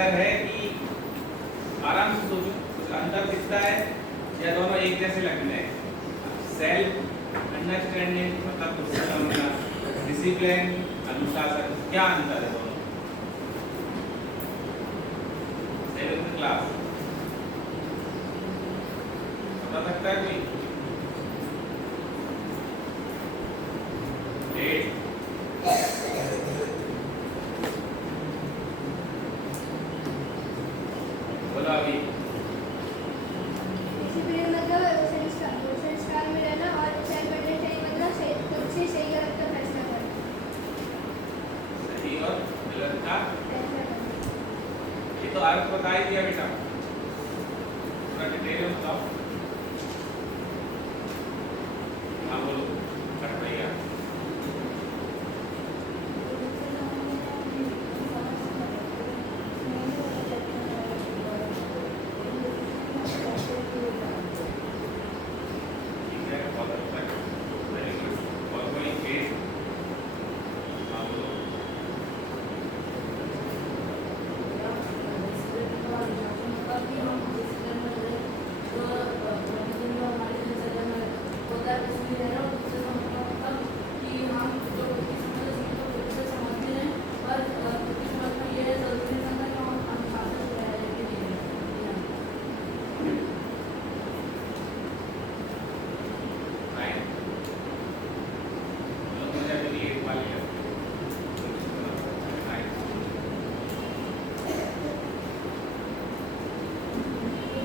अंतर है कि आराम से सोचो, कुछ अंतर दिखता है या दोनों एक जैसे लगने हैं? सेल्फ अंडरस्टैंडिंग मतलब खुद से समझना, डिसिप्लिन अनुशासन, क्या अंतर है दोनों? 7th क्लास बता सकता है कोई? 8 बोला अभी। डिसिप्लिन मतलब संस्कार में रहना और सेल्फ अंडरस्टैंडिंग मतलब खुद से सही गलत का फैसला करना। सही और गलत का फैसला करना। ये तो अर्थ बता ही दिया बेटा, थोड़ा डिटेल में बताओ। हाँ बोलो कट भैया। ठीक है, बहुत अच्छा है, वेरी गुड। और कोई केस? हाँ बोलो। Right. लोग मुझे अभी एक बार लिया। Right.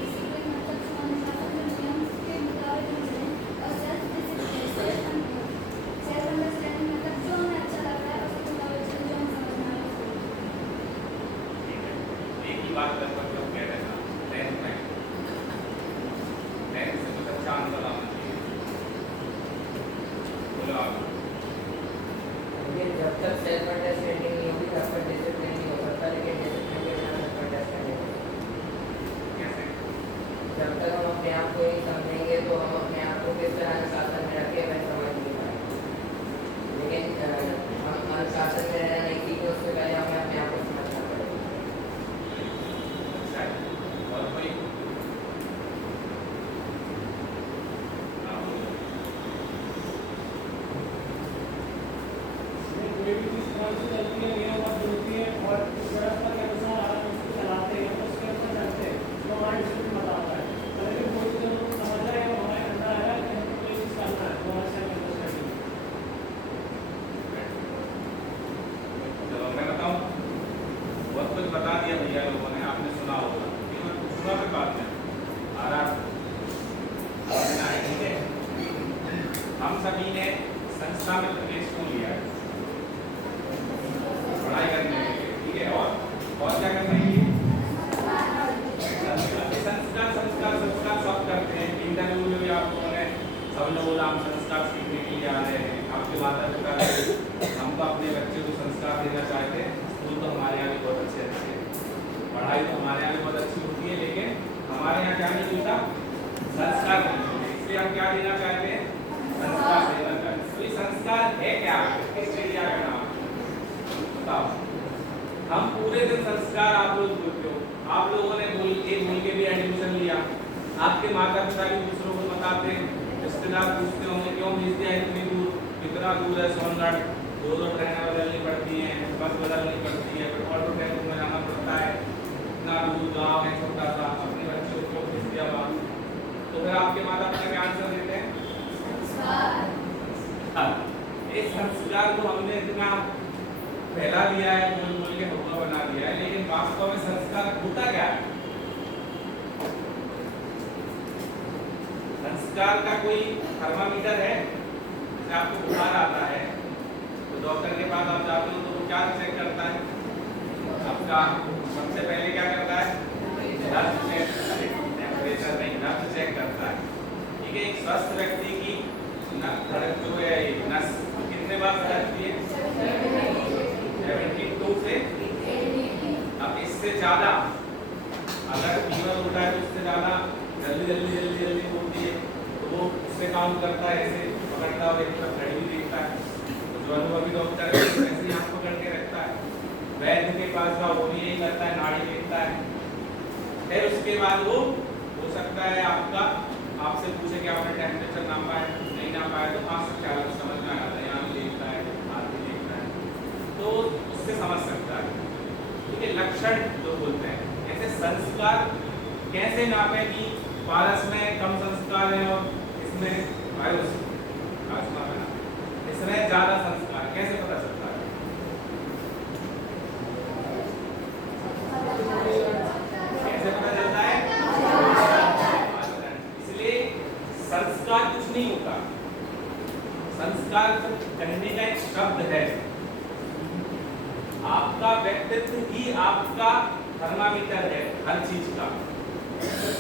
डिसिप्लिन मतलब अनुशासन नियम के मुताबिक चलें और सेल्फ अंडरस्टैंडिंग मतलब जो हमें अच्छा लग रहा है उसके मुताबिक चलें, जो हम समझना है उसको। ठीक है, एक ही बात लगभग लोग कह रहे हैं ना, 10th में 10th से कुछ अच्छा आंसर आना चाहिए। बोलो आप। ये जब तक सेल्फ अंडरस्टैंडिंग नहीं होगी तब तक डिसिप्लिन नहीं हो सकता, लेकिन डिसिप्लिन के बिना सेल्फ अंडरस्टैंडिंग नहीं होगी। कैसे? जब तक हम अपने आप को नहीं समझेंगे तो हम अपने आप को किस तरह अनुशासन में रखें वह समझ नहीं पाएंगे। लेकिन हम अनुशासन में रहना नहीं सीखे उससे पहले हमें अपने आप को समझना पड़ेगा। अच्छा है। और कोई? हाँ बोलो। कोई भी चीज़ ध्यान से चलती है, नियमबद्ध होती है और उस व्यवस्था के अनुसार आप उसको चलाते हैं, उसके अनुसार चलते हैं, तो हमारा डिसिप्लिन बताता है। लेकिन कोई चीज़ हम समझ रहे हैं, हमारे अंदर है कि हमको कोई चीज़ करना है, तो हमारा सेल्फ अंडरस्टैंडिंग। चलो मैं बताऊं, बहुत कुछ बता दिया भैया लोगों ने, आपने सुना होगा, लेकिन मैं पूछूंगा फिर बाद में। आराम ठीक है। हम सभी ने संस्था में प्रवेश क्यों लिया है? पढ़ाई करने के लिए, ठीक है। और क्या करने के लिए? संस्कार संस्कार संस्कार सब करते हैं। इंटरव्यू में भी आप लोगों ने सब लोग बोला हम संस्कार सीखने के लिए आ रहे हैं। आपके माता पिता हमको अपने बच्चे को संस्कार देना चाहते हैं। स्कूल तो हमारे यहाँ भी बहुत अच्छे अच्छे हैं, पढ़ाई तो हमारे यहाँ भी बहुत अच्छी होती है, लेकिन हमारे यहाँ क्या नहीं मिलता? संस्कार नहीं मिलते। इसलिए हम क्या देना चाहते हैं? संस्कार देना चाहते हैं। तो ये संस्कार है क्या? किस एरिया का नाम? बताओ। हम पूरे दिन संस्कार आप लोग बोलते हो, आप लोगों ने बोल के भी एडमिशन लिया, आपके माता पिता भी दूसरों को बताते हैं, रिश्तेदार पूछते होंगे क्यों भेज दिया इतनी दूर, कितना दूर है सोनगढ़, 2 ट्रेनें बदलनी पड़ती हैं, बस बदलनी पड़ती है, फिर ऑटो टेम्पो में जाना पड़ता है, इतना दूर गाँव है छोटा सा, अपने बच्चों को क्यों भेज दिया वहाँ? तो फिर आपके माता पिता क्या आंसर देते हैं? इस संस्कार को हमने इतना फैला दिया है, बोल के हुक्म बना दिया है, लेकिन वास्तव में संस्कार होता क्या है? संस्कार का कोई थर्मामीटर है? जैसे आपको बुखार आता है तो डॉक्टर के पास आप जाते हो तो वो क्या चेक करता है? आपका सबसे पहले क्या करता है? ब्लड चेक, टेम्परेचर नहीं, ब्लड चेक करता है। ठीक है, एक स्वस्थ व्यक्ति की धड़कन जो है नस कितने बार धड़कती है? 72 से। अब इससे ज्यादा अगर फीवर होता है तो इससे ज्यादा जल्दी होती है, तो वो उससे काम करता है, ऐसे पकड़ता है और एक तरफ घड़ी भी देखता है। तो जो अनुभवी डॉक्टर है वैसे ही आंख पकड़ के रखता है। वैद्य के पास जाओ वो भी यही करता है, नाड़ी देखता उसके बाद वो हो सकता है आपसे पूछे कि आपने टेम्परेचर नापा है, नहीं नापा है, तो 5 से ख्याल समझ में आ जाता है, यहाँ भी देखता है, हाथ भी देखता है, तो उससे समझ सकता है। ठीक है, लक्षण जो बोलते हैं, ऐसे संस्कार कैसे नापे कि पारस में कम संस्कार है और इसमें वायुस इसमें ज्यादा संस्कार, कैसे पता चलता है? कैसे पता चलता है? इसलिए संस्कार कुछ नहीं होता, संस्कार कहने का एक शब्द है। आपका व्यक्तित्व ही आपका थर्मामीटर है हर चीज का।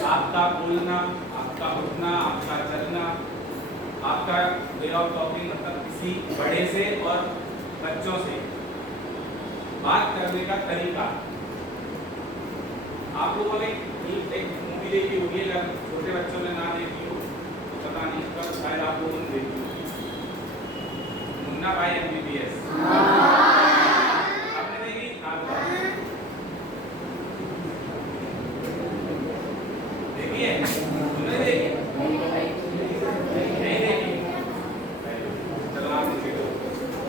आपका बोलना, आपका उठना, आपका चलना, आपका वे ऑफ टॉकिंग, मतलब किसी बड़े से और बच्चों से बात करने का तरीका। आप लोगों ने एक मूवी देखी होगी, अगर छोटे बच्चों ने ना देखी हो तो पता नहीं, पर शायद आप लोगों ने देखी हो, मुन्ना भाई MBBS। आपने देखी? हाँ, देखिए, तुमने देखी? नहीं देखी? चलो आप देखो,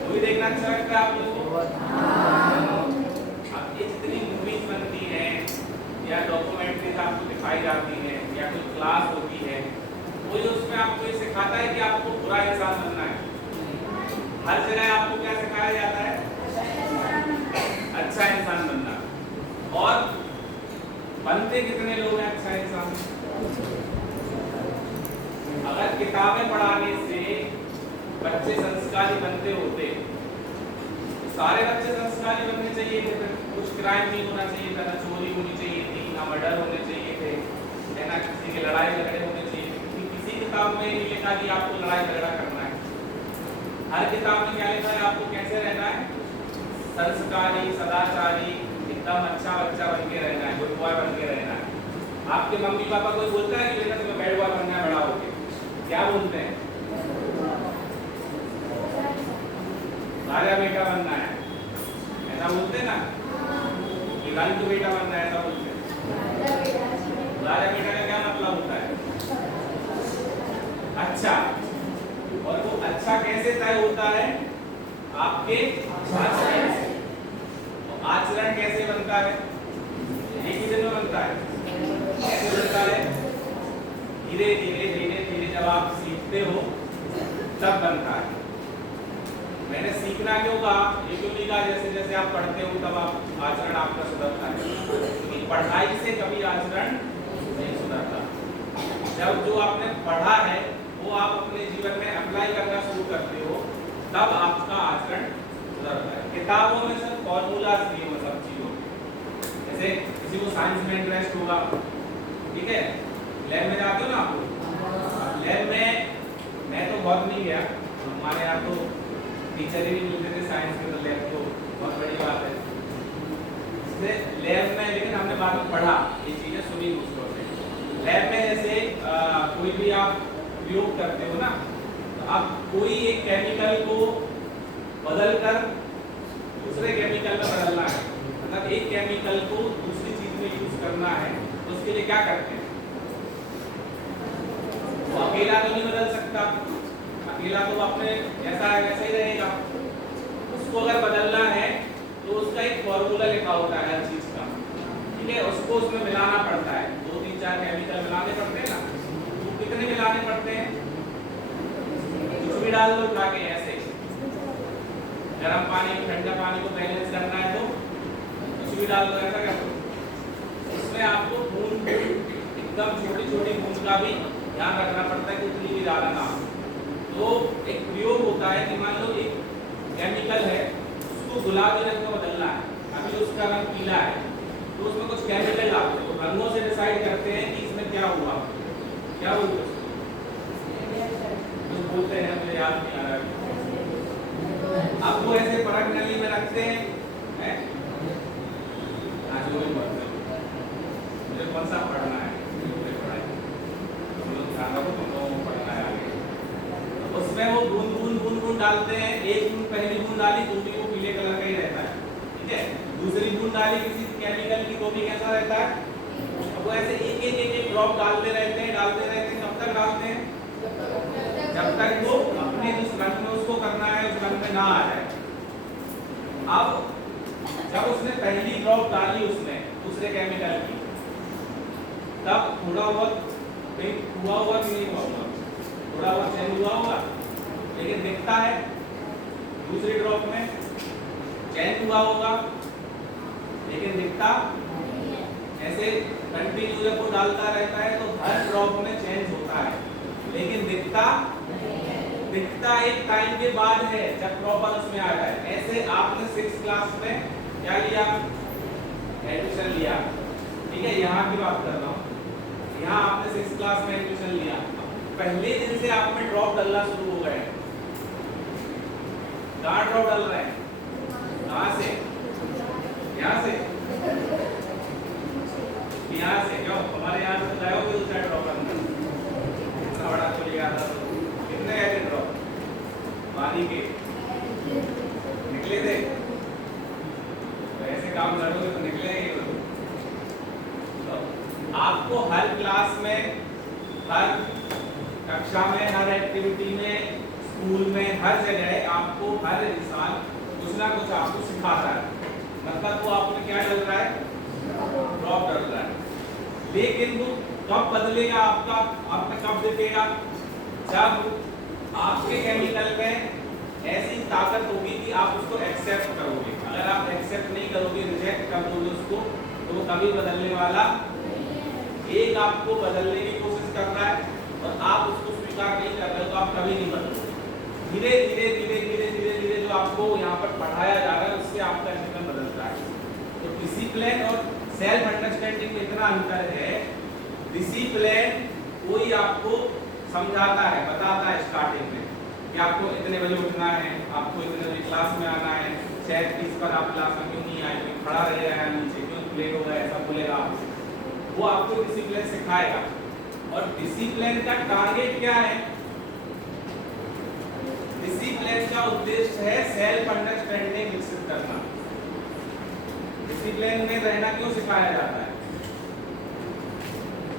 मूवी देखना अच्छा लगता है आप लोगों को? अब ये जितनी मूवीज बनती हैं या डॉक्यूमेंट्रीज आपको दिखाई जाती हैं या कोई क्लास होती है, कोई उसमें आपको ये सिखाता है कि आपको बुरा इंसान बनना है। हर जगह आपको क्या सिखाया जाता है? अच्छा इंसान बनना। और बनते कितने लोग हैं अच्छा इंसान? अगर किताबें पढ़ाने से बच्चे संस्कारी बनते होते तो सारे बच्चे संस्कारी बनने चाहिए थे। कुछ क्राइम नहीं होना चाहिए था, ना चोरी होनी चाहिए थी, ना मर्डर होने चाहिए थे, ना किसी की लड़ाई झगड़े होने चाहिए थे। किसी किताब में नहीं लिखा कि आपको लड़ाई झगड़ा करना है। हर किताब में क्या लिखा है? आपको कैसे रहना है? संस्कारी, सदाचारी, एकदम अच्छा बच्चा बन के रहना है, गुड बॉय बन के रहना है। आपके मम्मी पापा कोई बोलता है कि बेटा तुम्हें बैड बॉय बनना है बड़ा होके? क्या बोलते हैं? राजा बेटा बनना है, ऐसा बोलते हैं ना? कि रंग बेटा बनना है, ऐसा बोलते हैं। राजा बेटा का क्या मतलब होता है? अच्छा। और वो अच्छा कैसे तय होता है? आपके आचरण से। आचरण कैसे बनता है? एक ही दिन में बनता है? कैसे बनता है? धीरे धीरे धीरे धीरे जब आप सीखते हो तब बनता है। मैंने सीखना क्यों कहा? ये क्यों नहीं कहा जैसे जैसे आप पढ़ते हो तब आप आचरण आपका सुधरता है? क्योंकि पढ़ाई से कभी आचरण नहीं सुधरता। जब जो आपने पढ़ा है वो आप अपने जीवन में अप्लाई करना शुरू करते हो तब आपका आचरण सुधरता है। किताबों में सिर्फ फॉर्मूलाज दिए हुए सब चीजों के, जैसे किसी को साइंस में इंटरेस्ट होगा, ठीक है, लैब में जाते हो ना आप लोग। लैब में मैं तो बहुत नहीं गया, हमारे यहाँ तो टीचर ही नहीं मिलते थे साइंस के, तो लैब तो बहुत बड़ी बात है। इसलिए लैब में, लेकिन हमने बाद में पढ़ा ये चीजें, सुनी दूसरों से। लैब में जैसे कोई भी आप प्रयोग करते हो ना, तो आप कोई एक केमिकल को बदलकर दूसरे केमिकल में बदलना है, मतलब एक केमिकल को दूसरी चीज में यूज करना है, तो उसके लिए क्या करते हैं? वो अकेला तो नहीं बदल सकता, अकेला तो अपने जैसा है वैसा ही रहेगा। उसको अगर बदलना है तो उसका एक फॉर्मूला लिखा होता है हर चीज का, ठीक है, उसको उसमें मिलाना पड़ता है। 2 3 4 केमिकल मिलाने पड़ते हैं ना, तो कितने मिलाने पड़ते हैं? कुछ भी डाल दो उठा के ऐसे। गर्म पानी को ठंडा पानी को बैलेंस करना है तो कुछ भी डाल दो, ऐसा कर दो। इसमें आपको बूंद एकदम छोटी छोटी बूंद का भी ध्यान रखना पड़ता है कि उतनी भी ज्यादा ना हो। तो एक प्रयोग होता है कि मान लो एक केमिकल है, उसको गुलाबी रंग में बदलना है, अभी उसका रंग पीला है, तो उसमें कुछ केमिकल डालते हैं, तो रंगों से डिसाइड करते हैं कि इसमें क्या हुआ, क्या बोलते हैं कुछ बोलते हैं, मुझे याद नहीं आ रहा। अब वो ऐसे परख नली में रखते हैं, मुझे कौन सा पढ़ना है, उसमें वो बूंद डालते हैं। एक बूंद पहली बूंद डाली तो भी वो पीले कलर का ही रहता है, ठीक है। दूसरी बूंद डाली किसी केमिकल की तो भी कैसा रहता है? वो ऐसे एक ड्रॉप डालते रहते हैं कब तक डालते हैं? जब तक वो अपने जिस रंग में उसको करना है उस रंग में ना आ जाए। अब जब उसने पहली ड्रॉप डाली उसमें दूसरे केमिकल की, तब थोड़ा बहुत पिंक हुआ कि नहीं हुआ? थोड़ा बहुत चेंज हुआ होगा, लेकिन दिखता है दूसरी ड्रॉप में चेंज हुआ होगा, लेकिन दिखता ऐसे कंटिन्यू जब वो डालता रहता है तो हर ड्रॉप में चेंज होता है, लेकिन दिखता एक टाइम के बाद है जब प्रॉपर उसमें आ जाए। ऐसे आपने 6th क्लास में क्या लिया? एडमिशन लिया, ठीक है, यहाँ की बात कर रहा हूँ। यहाँ आपने 6th क्लास में एडमिशन लिया, पहले दिन से आप में ड्रॉप डालना शुरू हो गए। कहाँ ड्रॉप डाल रहे हैं? कहाँ से? यहाँ से? यहाँ से? क्यों? हमारे यहाँ से गए हो कि दूसरा ड्रॉप करना? इतना बड़ा तो लिया था, तो कितने गए थे ड्रॉप? पानी के निकले थे? तो ऐसे काम करोगे तो निकलेंगे। तो आपको हर क्लास में, हर कक्षा में, हर एक्टिविटी में, स्कूल में, हर जगह आपको हर इंसान कुछ ना कुछ आपको सिखाता है। मतलब वो आपने क्या डल रहा है? ड्रॉप डल रहा है। लेकिन वो कब बदलेगा आपका कब दिखेगा? जब आपके केमिकल में ऐसी ताकत होगी कि आप उसको एक्सेप्ट करोगे। अगर आप एक्सेप्ट नहीं करोगे, रिजेक्ट कर दोगे उसको, तो वो कभी बदलने वाला। एक आपको बदलने की कोशिश कर रहा है और आप उसको स्वीकार नहीं कर रहे हो, तो आप कभी नहीं बदलोगे। धीरे धीरे जो आपको यहाँ पर पढ़ाया जा रहा है उससे आपका जीवन बदलता है। तो डिसिप्लिन और सेल्फ अंडरस्टैंडिंग में इतना अंतर है। डिसिप्लिन कोई आपको समझाता है, बताता है स्टार्टिंग में कि आपको इतने बजे उठना है, आपको इतने बजे क्लास में आना है, शायद इस पर आप क्लास में क्यों नहीं आए, क्यों खड़ा रहेगा या नीचे, क्यों लेट हो गया, ऐसा बोलेगा। वो आपको डिसिप्लिन सिखाएगा। और डिसिप्लिन का टारगेट क्या है? डिसिप्लिन का उद्देश्य है सेल्फ अंडरस्टैंडिंग विकसित करना। डिसिप्लिन में रहना क्यों सिखाया जाता है?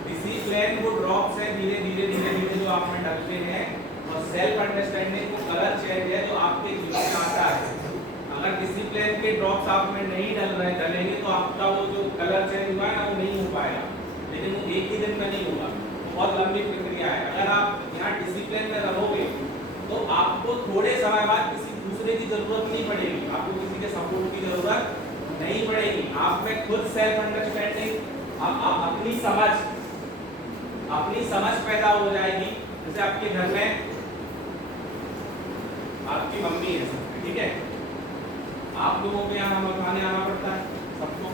डिसिप्लिन वो ड्रॉप्स है धीरे धीरे जो आप में डलते हैं, और सेल्फ अंडरस्टैंडिंग वो कलर चेंज है जो आपके जीवन में आता है। अगर डिसिप्लिन के ड्रॉप्स आप में नहीं डलेंगे तो आपका वो जो कलर चेंज हुआ है ना, वो नहीं हो पाएगा। लेकिन वो एक ही दिन में नहीं होगा, बहुत लंबी प्रक्रिया है। अगर आप यहाँ डिसिप्लिन में रहोगे तो आपको थोड़े समय बाद किसी दूसरे की जरूरत नहीं पड़ेगी, आपको किसी के सपोर्ट की जरूरत नहीं पड़ेगी। आप में खुद सेल्फ अंडरस्टैंडिंग, अपनी समझ पैदा हो जाएगी। जैसे आपके घर में आपकी मम्मी है, ठीक है, आप लोगों को यहाँ नमक खाने आना पड़ता है सबको,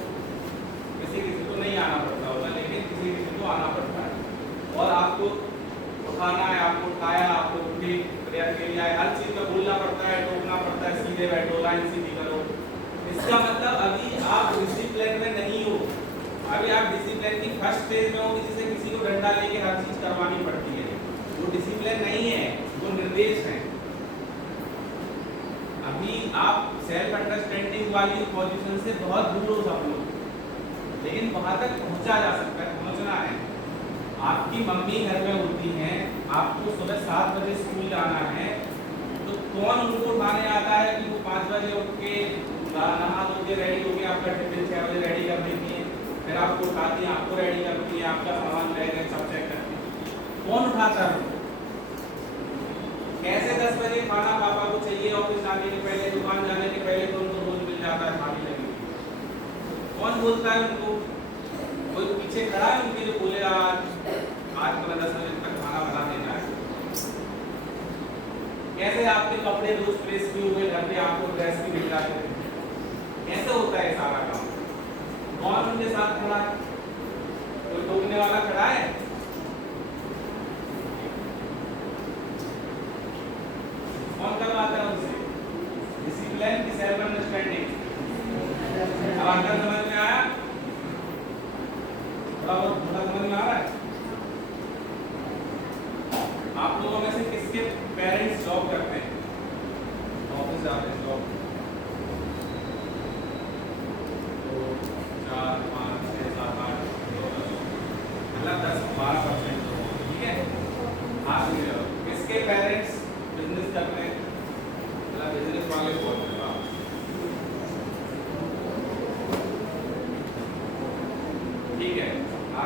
किसी को नहीं आना पड़ता होगा, लेकिन किसी को आना पड़ता है। और आपको उठाना है, आपको उठाया, आपको उठी प्रेयर के लिए आए, हर चीज में बोलना पड़ता है, टोकना पड़ता है, सीधे बैठो, लाइन सीधी करो। इसका मतलब अभी आप डिसिप्लिन में नहीं हो। अभी आप डिसिप्लिन की फर्स्ट स्टेज में हो, जिसे किसी को डंडा लेके हर चीज करवानी पड़ती है। वो डिसिप्लिन नहीं है, वो निर्देश है। अभी आप सेल्फ अंडरस्टैंडिंग वाली पोजीशन से बहुत दूर हो सब लोग, लेकिन वहां तक पहुंचा जा सकता है, पहुंचना है। आपकी मम्मी घर में होती हैं, आपको सुबह 7 बजे स्कूल जाना है, तो कौन उनको उठाने आता है कि वो 5 बजे उठ के नहा धो के रेडी होके आपका टिफिन 6 बजे रेडी कर देती है, फिर आपको उठाती है, आपको रेडी करती है, आपका सामान बैग सब चेक करती है। कौन उठाता है? कैसे 10 बजे खाना पापा को चाहिए, ऑफिस जाने के पहले, दुकान जाने के पहले तो उनको रोज मिल जाता है खाने लगी। कौन बोलता है उनको? कोई पीछे खड़ा है उनके जो बोले आज तो मैं 10 बजे तक खाना बना देना है। कैसे आपके कपड़े रोज प्रेस भी हुए, घर पे आपको ड्रेस भी मिल जाते हैं? कैसे होता है सारा काम? कौन उनके साथ खड़ा है? कोई टोकने वाला खड़ा है? कौन करवाता है उनसे? डिसिप्लिन की सेल्फ अंडरस्टैंडिंग। अब आपका समझ में आया? थोड़ा समझ में आ रहा है? आप लोगों में से किसके पेरेंट्स जॉब करते हैं, ऑफिस जाते हैं जॉब? 2 4 5 6 7 8 9 10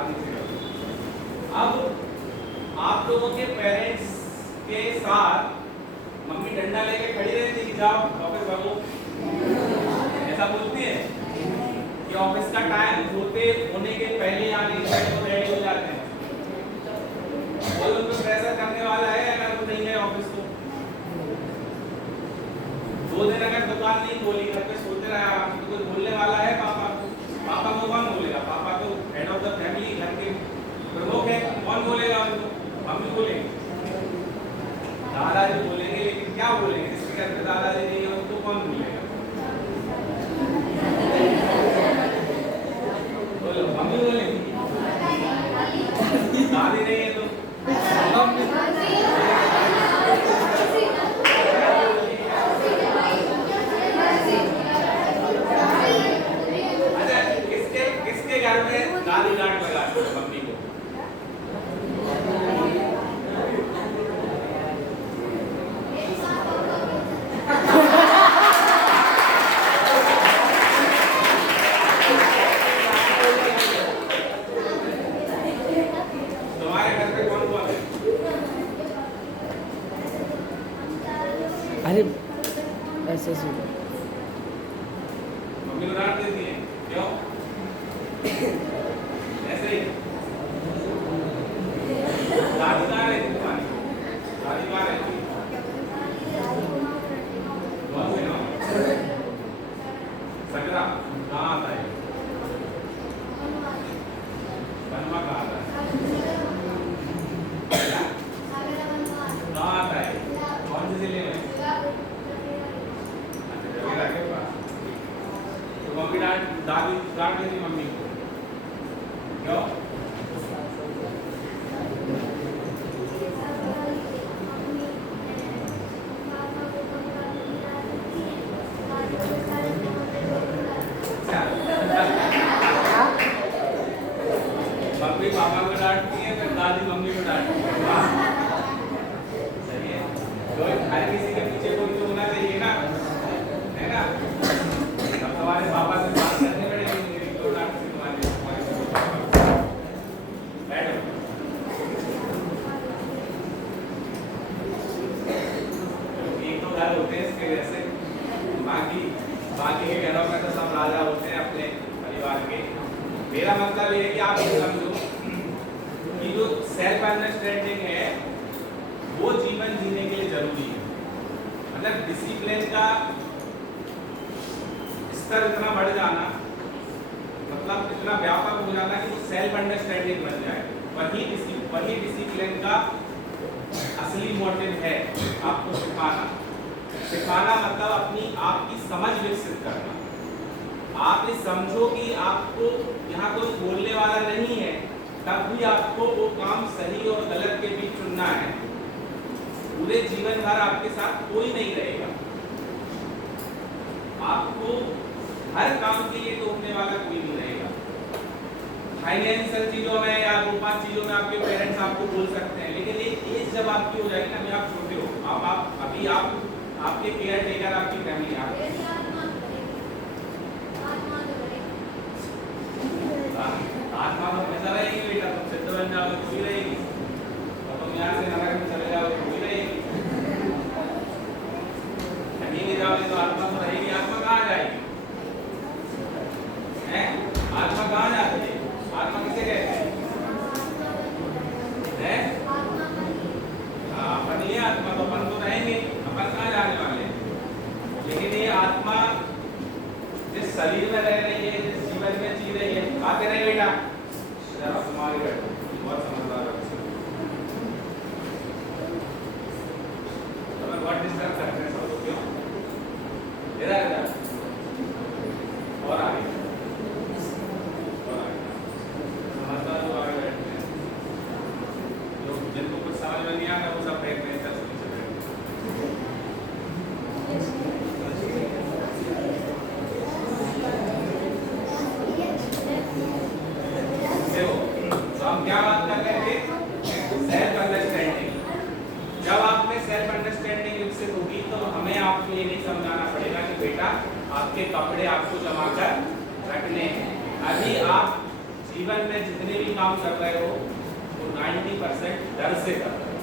शांति से करो। अब आप लोगों के पेरेंट्स के साथ मम्मी डंडा लेके खड़ी रहती कि जाओ ऑफिस भागो, ऐसा बोलती है कि ऑफिस का टाइम होने के पहले आ नहीं तो रेडी हो जाते हैं। कोई उनको प्रेशर करने वाला है अगर वो नहीं है ऑफिस को? 2 दिन अगर दुकान नहीं खोली, घर पे सोते रहे आराम से, कोई बोलने वाला है पापा को? पापा को कौन बोलेगा? पापा तो हेड ऑफ द फैमिली, घर के प्रमुख है, कौन बोलेगा उनको? मम्मी बोलेंगे, दादाजी बोलेंगे, लेकिन क्या बोलेंगे? जिसके घर पे दादाजी नहीं है उनको कौन बोलेगा? बोलो, मम्मी बोलेंगी। दादी नहीं है तो अच्छा, किसके घर में दादी डांट लगाती है मम्मी को? तुम्हारे घर पे कौन कौन है? अरे ऐसे सुनो, मम्मी को डांट देती है, क्यों? ऐसे ही। दादी कहाँ रहती तुम्हारी? दादी कहाँ रहती? कौन से गाँव? सकरा कहाँ आता है? बनवा कहाँ आता है? कहाँ आता है? कौन से जिले में? जगह के पास। तो मम्मी दादी डांट देती मम्मी को, क्यों? मम्मी पापा को डांटती है, फिर दादी मम्मी को डांटती है। वाह, सही है। तो हर किसी के पीछे कोई तो होना चाहिए ना, है ना? अब तुम्हारे पापा से बात करने पड़ेगी, मेरी तो डांट से तुम्हारे बैठो। एक तो घर होते हैं इसके वैसे, बाकी के घरों में तो सब राजा होते हैं अपने परिवार के। मेरा मतलब ये है कि आप ये समझो कि जो सेल्फ अंडरस्टैंडिंग है वो जीवन जीने के लिए जरूरी है। मतलब डिसिप्लिन का स्तर इतना बढ़ जाना, मतलब इतना व्यापक हो जाना कि वो सेल्फ अंडरस्टैंडिंग बन जाए, वही डिसिप्लिन का असली मोटिव है। आपको सिखाना मतलब अपनी आपकी समझ विकसित करना। आप ये समझो कि आपको यहाँ कोई बोलने वाला नहीं है, तब भी आपको वो काम सही और गलत के बीच चुनना है। पूरे जीवन भर आपके साथ कोई नहीं रहेगा, आपको हर काम के लिए टोकने वाला कोई नहीं रहेगा। फाइनेंशियल चीजों में या 2-5 चीजों में आपके पेरेंट्स आपको बोल सकते हैं, लेकिन एक एज जब आपकी हो जाएगी ना, अभी आप छोटे हो, अभी आपके केयर टेकर आपकी फैमिली आत्मा तो हमेशा रहेगी बेटा, तुम सिद्ध बन जाओगे तो भी रहेगी, और तुम यहाँ से नरक में चले जाओगे तो भी रहेगी। कहीं भी जाओगे तो आत्मा तो रहेगी। आत्मा कहाँ जाएगी? हैं? आत्मा कहाँ जाती है? आत्मा किसे कहते हैं? अपन ही आत्मा, तो अपन तो रहेंगे, अपन कहाँ जाने वाले हैं? लेकिन ये आत्मा जिस शरीर में रह रही है, जिस जीवन में जी रही है, आते रहे बेटा, जरा तुम्हारी बैठो, बहुत समझदार बच्चे, तुम्हें बहुत डिस्टर्ब करते हैं सब लोग, क्यों? इधर और आगे समझदार लोग आगे बैठते हैं, जो जिनको कुछ समझ में नहीं आता वो सब बैठ रहे हैं। हम क्या बात कर रहे थे? Self understanding. जब आप में सेल्फ अंडरस्टैंडिंग विकसित होगी तो हमें आपको ये नहीं समझाना पड़ेगा कि बेटा आपके कपड़े आपको जमा कर रखने हैं। अभी आप जीवन में जितने भी काम कर रहे हो वो 90% डर से कर रहे हो।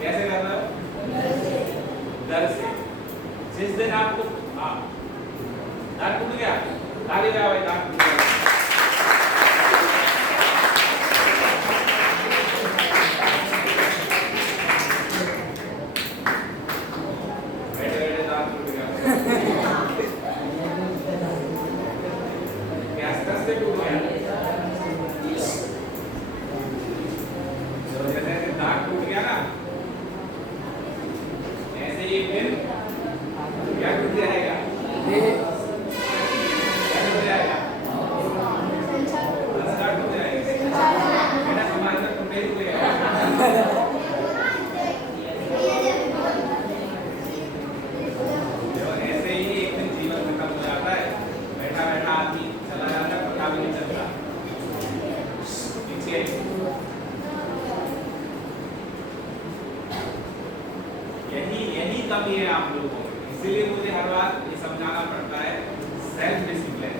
कैसे कर रहे हो? डर से। जिस दिन आपको दांत टूट गया, ताली बजाओ भाई, दांत टूट गया। बैठे बैठे दांत टूट गया। क्या से टूट गया? जैसे दांत टूट गया ना, ऐसे ही एक दिन क्या टूट जाएगा? क्या टूट जाएगा? संस्कार टूट जाएगा। मेरा समाज में टूटे ही टूटेगा। ऐसे ही एक दिन जीवन खत्म हो जाता है। बैठा बैठा आदमी चला जाता है, पता भी नहीं चलता। पीछे यही कमी है आप लोगों में। इसीलिए मुझे हर बार ये समझाना पड़ता है, सेल्फ डिसिप्लिन,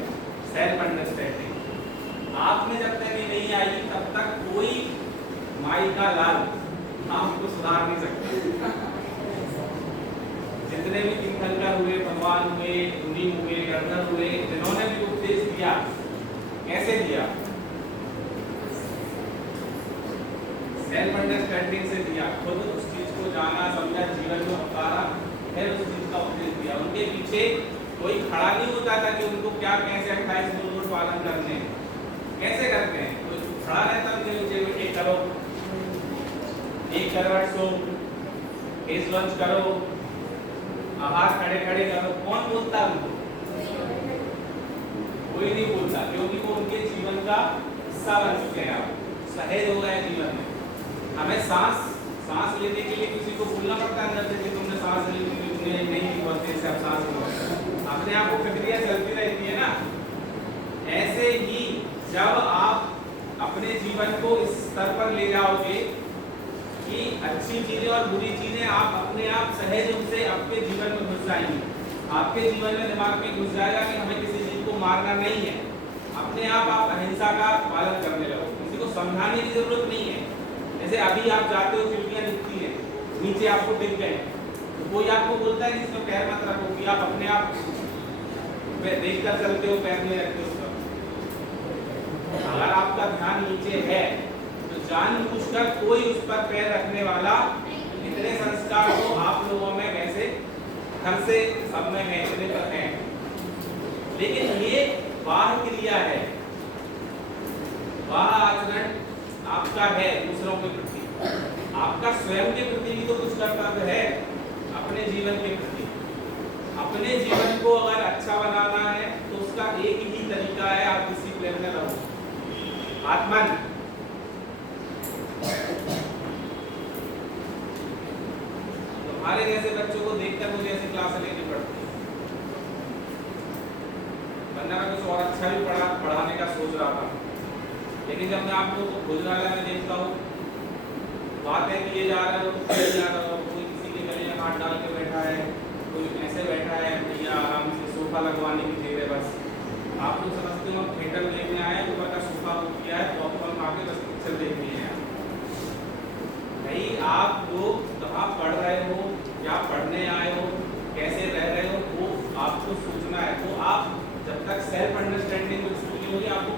सेल्फ अंडरस्टैंडिंग। आप में जब तक ये नहीं आई तब तक कोई माई का लाल आपको सुधार नहीं सकता। जितने भी तीर्थंकर हुए, भगवान हुए, मुनि हुए, गवर्नर हुए, जिन्होंने भी उपदेश दिया, कैसे दिया? सेल्फ अंडरस्टैंडिंग से दिया। खुद उस चीज को जाना, समझा, जीवन में उतारा, फिर उस चीज का उपदेश दिया। उनके पीछे कोई खड़ा नहीं होता था कि उनको क्या कैसे 28 गुरु पालन करने हैं, कैसे करते हैं। कोई खड़ा रहता उनके नीचे, एक करो, एक करवट सो, फेस वॉश करो, आहार खड़े खड़े करो। कौन बोलता उनको? कोई नहीं बोलता, क्योंकि वो उनके जीवन का हिस्सा बन चुके हैं। सहज हो गए जीवन में। हमें सांस लेने के लिए किसी को बोलना पड़ता है अंदर से कि तुमने सांस ली, तुमने नहीं ली, बहुत देर से आप सांस लो। अपने आप को प्रक्रिया चलती रहती है ना। ऐसे ही जब आप अपने जीवन को इस स्तर पर ले जाओगे कि अच्छी चीजें और बुरी चीजें आप अपने आप सहज उनसे आपके जीवन में घुस जाएंगी। आपके जीवन में दिमाग में घुस जाएगा कि हमें किसी चीज को मारना नहीं है। अपने आप अहिंसा का पालन करने लगो। किसी को समझाने की जरूरत नहीं है। जैसे अभी आप जाते हो, चिड़ियां दिखती है, नीचे आपको दिख गए, तो कोई आपको बोलता है कि इसमें पैर मत रखो, कि आप अपने आप देखकर चलते हो, पैर में रखते हो उसका। अगर आपका ध्यान नीचे है तो जानबूझकर कोई उस पर पैर रखने वाला, इतने संस्कार तो आप लोगों में वैसे घर से सब में है, इतने पर है। लेकिन ये बाह्य क्रिया है, बाह्य आचरण आपका है दूसरों के प्रति। आपका स्वयं के प्रति भी तो कुछ कर्तव्य है, अपने जीवन के प्रति। अपने जीवन को अगर अच्छा बनाना है तो उसका एक ही तरीका है, आप डिसिप्लिन में रहो। आत्मन तुम्हारे जैसे बच्चों को देखकर मुझे ऐसी क्लास लेनी पड़ती है, वरना मैं कुछ और अच्छा भी पढ़ाने का सोच रहा था। लेकिन जब मैं आप लोगों को भोजनालय में देखता हूँ, बातें किए जा रहे हो, किए जा रहे हो, कोई किसी के गले में हाथ डाल के बैठा है, कोई ऐसे बैठा है, भैया आराम से सोफा लगवाने की देर है बस। आप लोग समझते हो थिएटर देखने आए, ऊपर का सोफा बुक किया है, पॉपकॉर्न खा के बस पिक्चर देखनी है। भाई आप लोग कहाँ पढ़ रहे हो, क्या पढ़ने आए हो, कैसे रह रहे हो, वो आपको सोचना है। तो आप जब तक सेल्फ अंडरस्टैंडिंग बिल्कुल नहीं होगी, आपको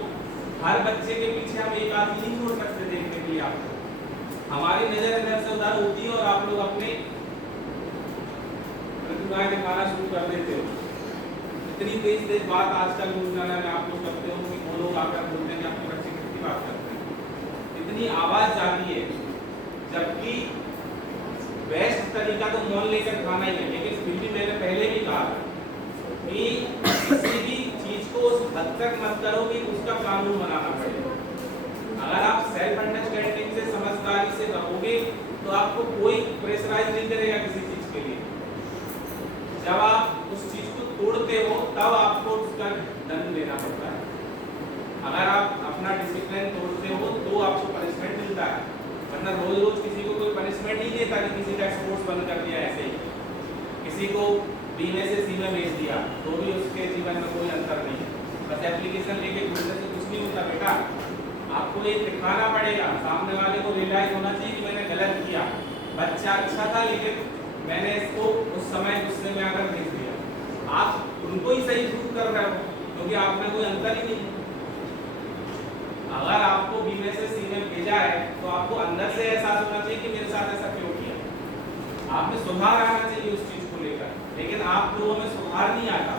हर बच्चे के पीछे हम एक आदमी नहीं छोड़ सकते देखने के लिए। आपको हमारी नजर इधर से उधर होती है और आप लोग अपने प्रतिभाएं दिखाना शुरू कर देते हो। इतनी तेज बात आजकल भोजनालय में आप लोग करते हो कि वो लोग आकर बोलते हैं कि आपके बच्चे कितनी बात करते हैं। इतनी आवाज जाती है, जबकि बेस्ट तरीका तो मौन लेकर खाना ही है। लेकिन फिर भी मैंने पहले भी कहा कि किसी भी चीज को उस हद तक मत करो कि उसका कानून बनाना पड़ेगा। अगर आप सेल्फ अंडरस्टैंडिंग से, समझदारी से रहोगे तो आपको कोई प्रेशराइज नहीं करेगा किसी चीज के लिए। जब आप उस चीज को तोड़ते हो तब आपको उसका दंड लेना पड़ता है। अगर आप अपना डिसिप्लिन तोड़ते हो तो आपको पनिशमेंट मिलता है, वरना रोज रोज किसी को कोई पनिशमेंट नहीं देता कि किसी का स्पोर्ट्स बंद कर दिया, ऐसे ही किसी को बी में से सी में भेज दिया तो भी उसके जीवन में कोई अंतर नहीं है। बस एप्लीकेशन लेके घूमने से कुछ नहीं नहीं होता बेटा, आपको ये दिखाना पड़ेगा, सामने वाले को रियलाइज होना चाहिए कि मैंने गलत किया, बच्चा अच्छा था लेकिन मैंने इसको उस समय गुस्से में आकर भेज दिया। आप उनको ही सही प्रूव कर रहे हो क्योंकि आप में कोई अंतर ही नहीं। अगर आपको बी में से सी में भेजा है तो आपको अंदर से एहसास होना चाहिए कि मेरे साथ ऐसा क्यों किया, आप में सुधार आना चाहिए उस चीज को लेकर। लेकिन आप लोगों में सुधार नहीं आता,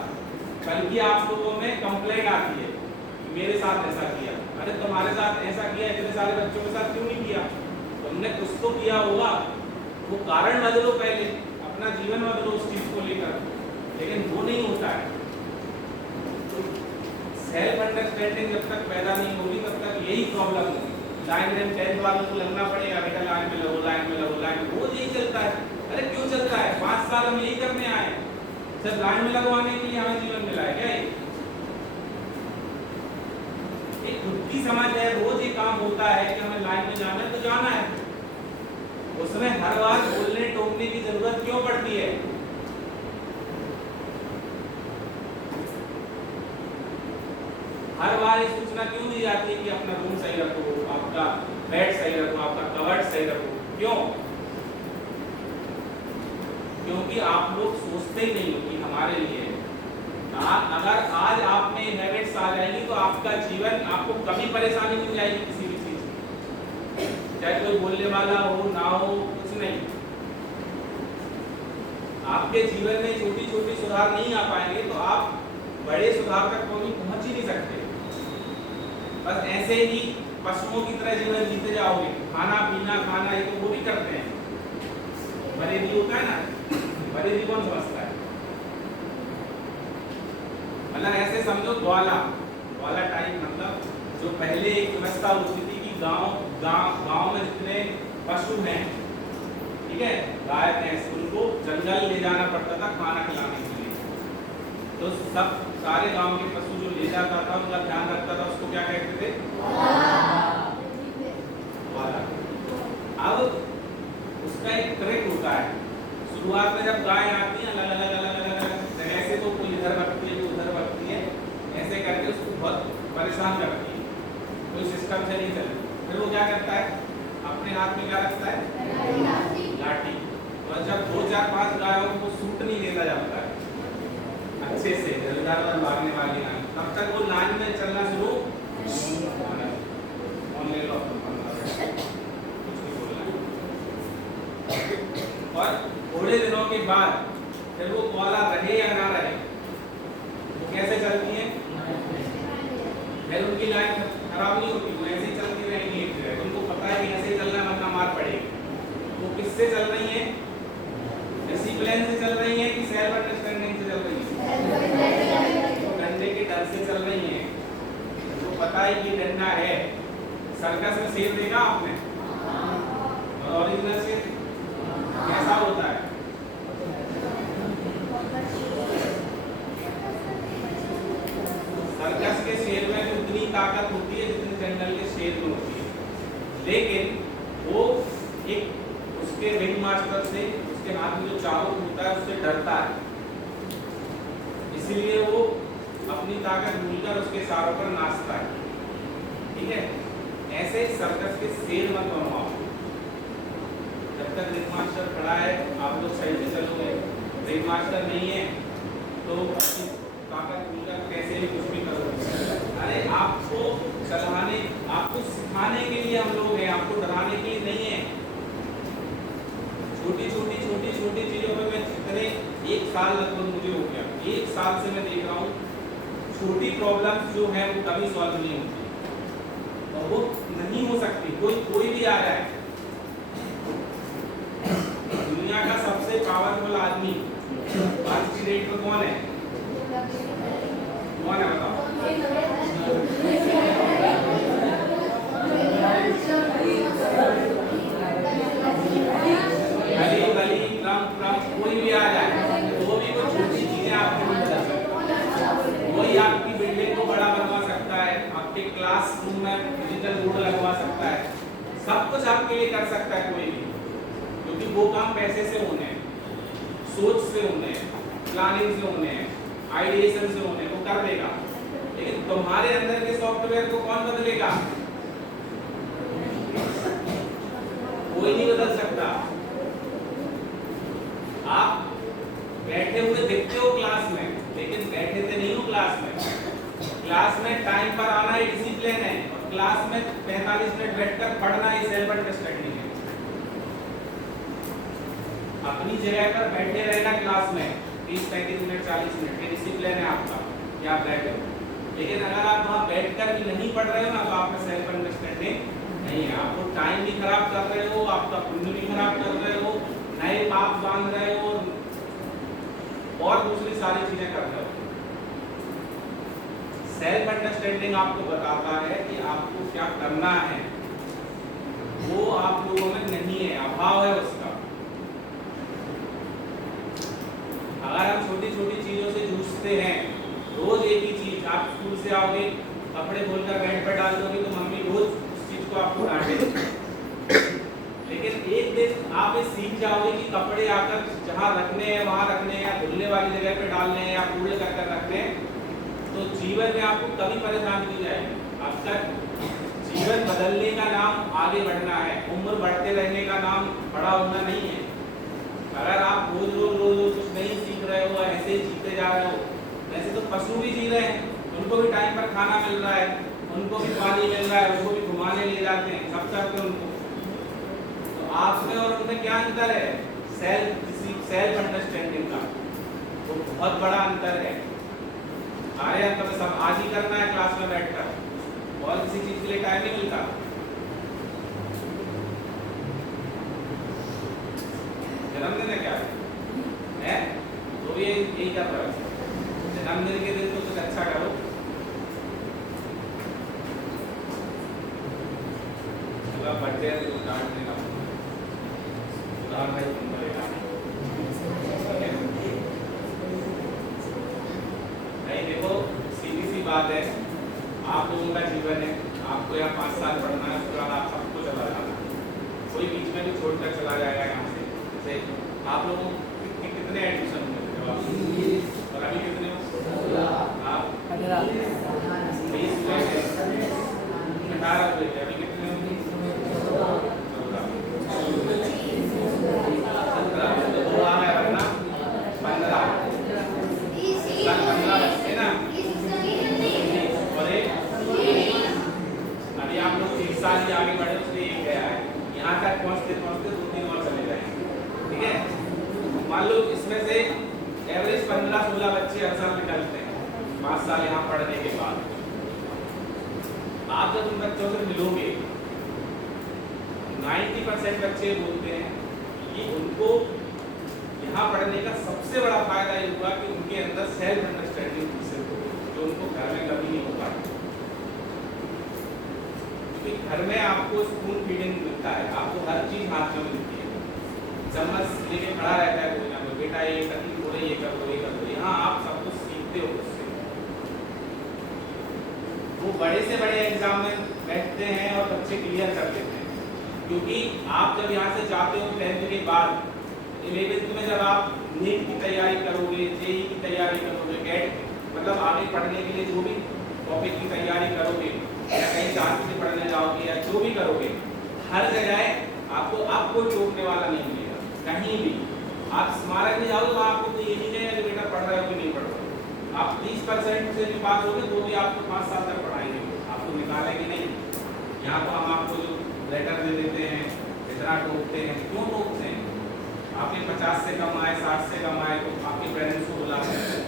बल्कि आप लोगों में कंप्लेंट आती है कि मेरे साथ ऐसा किया। अरे तुम्हारे साथ ऐसा किया, इतने सारे बच्चों के साथ क्यों नहीं किया? तुमने कुछ तो किया होगा, वो कारण बदलो, पहले अपना जीवन बदलो उस चीज को लेकर, लेकिन वो नहीं होता है। सेल्फ अंडरस्टैंडिंग जब तक पैदा नहीं होगी तब तक यही प्रॉब्लम होगी। लाइन में 10th वालों को लगना पड़ेगा, बेटा लाइन में लगो, लाइन में लगो, लाइन में, रोज यही चलता है। अरे क्यों चलता है? 5 साल हम यही करने आए हैं, सिर्फ लाइन में लगवाने के लिए हमें जीवन मिला है क्या? एक खुद की समझ है, रोज ये काम होता है कि हमें लाइन में जाना है तो जाना है, उसमें हर बार बोलने टोकने की जरूरत क्यों पड़ती है? हर बार ये सूचना क्यों दी जाती है कि अपना रूम सही रखो, आपका बेड सही रखो, आपका कवर्ड सही रखो? क्यों? क्योंकि आप लोग सोचते ही नहीं हो कि हमारे लिए अगर आज आप में हैबिट्स आ जाएगी तो आपका जीवन, आपको कभी परेशानी मिल जाएगी किसी भी चीज की, चाहे कोई बोलने वाला हो ना हो, कुछ नहीं। आपके जीवन में छोटी छोटी सुधार नहीं आ पाएंगे तो आप बड़े सुधार तक पहुंच ही नहीं सकते। बस ऐसे ही पशुओं की तरह जीवन जीते जाओगे, खाना पीना खाना ये तो वो भी करते हैं, बरेदी होता है ना, बरेदी कौन समझता है? मतलब ऐसे समझो ग्वाला टाइप, मतलब जो पहले एक व्यवस्था होती थी कि गांव में जितने पशु हैं, ठीक है, गाय भैंस, उनको जंगल ले जाना पड़ता था खाना खिलाने के लिए। तो सब सारे गांव के पशु जो ले जाता था उनका ध्यान रखता था, उसको क्या कहते थे? ग्वाला। अब उसका एक ट्रिक होता है, शुरुआत में जब गाय आती है अलग अलग ऐसे, तो कोई इधर भगती है, कोई उधर भगती है, ऐसे करके उसको बहुत परेशान करती है, कोई सिस्टम से नहीं चलती। फिर वो क्या करता है? अपने हाथ में क्या रखता है? लाठी। और जब 2 4 5 गायों को सूट नहीं देता जाता है अच्छे से, जलदार पर भागने वाली ना, तब तक वो लाइन में चलना शुरू ले लो, कुछ नहीं बोलना। और थोड़े दिनों के बाद फिर वो ग्वाला रहे या ना रहे, वो कैसे चलती है? फिर उनकी लाइन खराब नहीं होती, वो ऐसे ही चलती रहेंगी एक जगह। उनको पता है कि ऐसे चलना वरना मार पड़ेगी। वो किससे चल रही है? डिसिप्लिन से चल रही है कि सेल्फ अंडरस्टैंडिंग से चल रही है? डंडे के डर से चल रही है। तो पता है कि डंडा है। सर्कस में शेर देखा आपने? और ओरिजिनल शेर कैसा होता है? सर्कस के शेर में उतनी ताकत होती है जितनी जंगल के शेर में होती है, लेकिन वो एक उसके रिंग मास्टर से, उसके हाथ में जो चाबुक होता है उससे डरता है, इसीलिए वो अपनी ताकत भूलकर उसके इशारों पर नाचता है। ठीक है, ऐसे सर्कस के शेर मत बनो आप। जब तक रिंग मास्टर खड़ा है आप लोग सही से चलोगे, रिंग मास्टर नहीं है तो अपनी ताकत भूलकर कैसे भी कुछ भी करोगे। अरे आपको चलाने, आपको सिखाने के लिए हम लोग हैं, आपको डराने के लिए नहीं है। छोटी छोटी चीजों में मैं जितने 1 साल लगभग मुझे हो गया, 1 साल से मैं देख रहा हूँ छोटी प्रॉब्लम्स जो है वो कभी सॉल्व नहीं होती और वो नहीं हो सकती। कोई भी आ रहा है, दुनिया का सबसे पावरफुल आदमी आज की डेट में कौन है? कौन है बताओ? कोई भी आ जाए वो भी कुछ छोटी चीजें आपके लिए बता सकता है। वही आपकी बिल्डिंग को बड़ा बनवा सकता है, आपके क्लासरूम में डिजिटल बोर्ड लगवा सकता है, सब कुछ आपके लिए कर सकता है कोई भी, क्योंकि वो काम पैसे से होने हैं, सोच से होने हैं, प्लानिंग से होने हैं, आइडिएशन से होने, वो कर देगा। लेकिन तुम्हारे अंदर के सॉफ्टवेयर को कौन बदलेगा? कोई नहीं बदल सकता। आप बैठे हुए दिखते हो क्लास में, लेकिन बैठे थे नहीं हो क्लास में। क्लास में टाइम पर आना ही डिसिप्लिन है, और क्लास में 45 मिनट बैठकर पढ़ना ही सेल्फ अंडरस्टैंडिंग है। अपनी जगह पर बैठे रहना क्लास में 30-35 मिनट 40 मिनट, ये डिसिप्लिन है आपका कि आप बैठे हो। लेकिन अगर आप वहाँ बैठकर भी नहीं पढ़ रहे हो ना, तो आप में सेल्फ अंडरस्टैंडिंग नहीं है। आपको टाइम भी खराब कर रहे हो, आपका पुण्य भी खराब कर रहे हो, नए पाप बांध रहे हो, और दूसरी सारी चीजें कर रहे हो। सेल्फ अंडरस्टैंडिंग आपको बताता है कि आपको क्या करना है, वो आप लोगों में नहीं है, अभाव है उसका। अगर हम छोटी छोटी चीजों से जूझते हैं, रोज एक ही चीज, आप स्कूल से आओगे कपड़े खोलकर बेड पर डाल दोगे तो मम्मी रोज उस चीज को आपको डांटेगी। लेकिन एक दिन आप ये सीख जाओगे कि कपड़े आकर जहाँ रखने हैं वहां रखने हैं, या धुलने वाली जगह पे डालने हैं, या कूड़े कर रखने हैं, तो जीवन में आपको कभी परेशानी नहीं जाएगी। अब तक जीवन बदलने का नाम आगे बढ़ना है, उम्र बढ़ते रहने का नाम बड़ा होना नहीं है। अगर आप रोज रोज रोज रोज कुछ नहीं सीख रहे हो, ऐसे ही जीते जा रहे हो, वैसे तो पशु भी जी रहे हैं, उनको भी टाइम पर खाना मिल रहा है, उनको भी पानी मिल रहा है, उनको भी घुमाने ले जाते हैं, सब करते हैं उनको। तो आप में और उनमें क्या अंतर है? सेल्फ अंडरस्टैंडिंग का वो बहुत बड़ा अंतर है। आए हम तो सब आज ही करना है क्लास में बैठकर, और किसी चीज के लिए टाइम नहीं मिलता। जन्मदिन है क्या है? तो ये यही कर रहा है, जन्मदिन के दिन तो कुछ अच्छा करो। बर्थडे तो डांट देना, उदाहरण है तुम बोलेगा नहीं। देखो सीधी सी बात है, आप लोगों का जीवन है, आपको यहाँ 5 साल पढ़ना है, उसके बाद आप सबको चला जाना, कोई बीच में भी छोड़कर चला जाएगा यहाँ से। जैसे आप लोगों कितने एडमिशन हुए और अभी कितने हो? आप 18 हुए, अभी कितने हो? 7 ही आगे बढ़े, उसने एक गया है, यहाँ तक पहुँचते पहुँचते 2-3 और चले जाएंगे। ठीक है, मान लो इसमें से एवरेज 15-16 बच्चे हर साल निकलते हैं 5 साल यहाँ पढ़ने के बाद। आप जब उन बच्चों से मिलोगे, 90% बच्चे बोलते हैं कि उनको यहाँ पढ़ने का सबसे बड़ा फायदा ये हुआ कि उनके अंदर सेल्फ अंडरस्टैंडिंग विकसित हो, जो उनको घर में कभी नहीं हो पाता। क्योंकि घर में आपको स्पून फीडिंग मिलता है, आपको हर चीज हाथ में मिलती है, चम्मच लेके खड़ा रहता है कोई ना कोई, बेटा ये करती बोले ये कर दो ये कर दो। यहाँ आप सब कुछ सीखते हो उससे। वो बड़े से बड़े एग्जाम में बैठते हैं और बच्चे क्लियर कर देते हैं, क्योंकि आप जब यहाँ से जाते हो 10th के बाद 11th में जब आप नीट की तैयारी करोगे, जेई की तैयारी करोगे, गेट मतलब आगे पढ़ने के लिए जो भी टॉपिक की तैयारी करोगे, या कहीं जांच से पढ़ने जाओगे, या जो भी करोगे, हर जगह आपको अब कोई टोकने वाला नहीं मिलेगा। कहीं भी आप स्मारक में जाओगे, वहाँ आपको तो ये नहीं कहेगा कि बेटा पढ़ रहे हो कि नहीं पढ़ रहे हो। आप 30% से भी पास होगे तो भी आपको 5 साल तक पढ़ाएंगे, आपको निकालेंगे नहीं। यहाँ तो हम आपको जो लेटर दे देते हैं, इतना टोकते हैं, क्यों टोकते हैं? आपके 50 से कम आए, 60 से कम आए, तो आपके पेरेंट्स को बुलाते हैं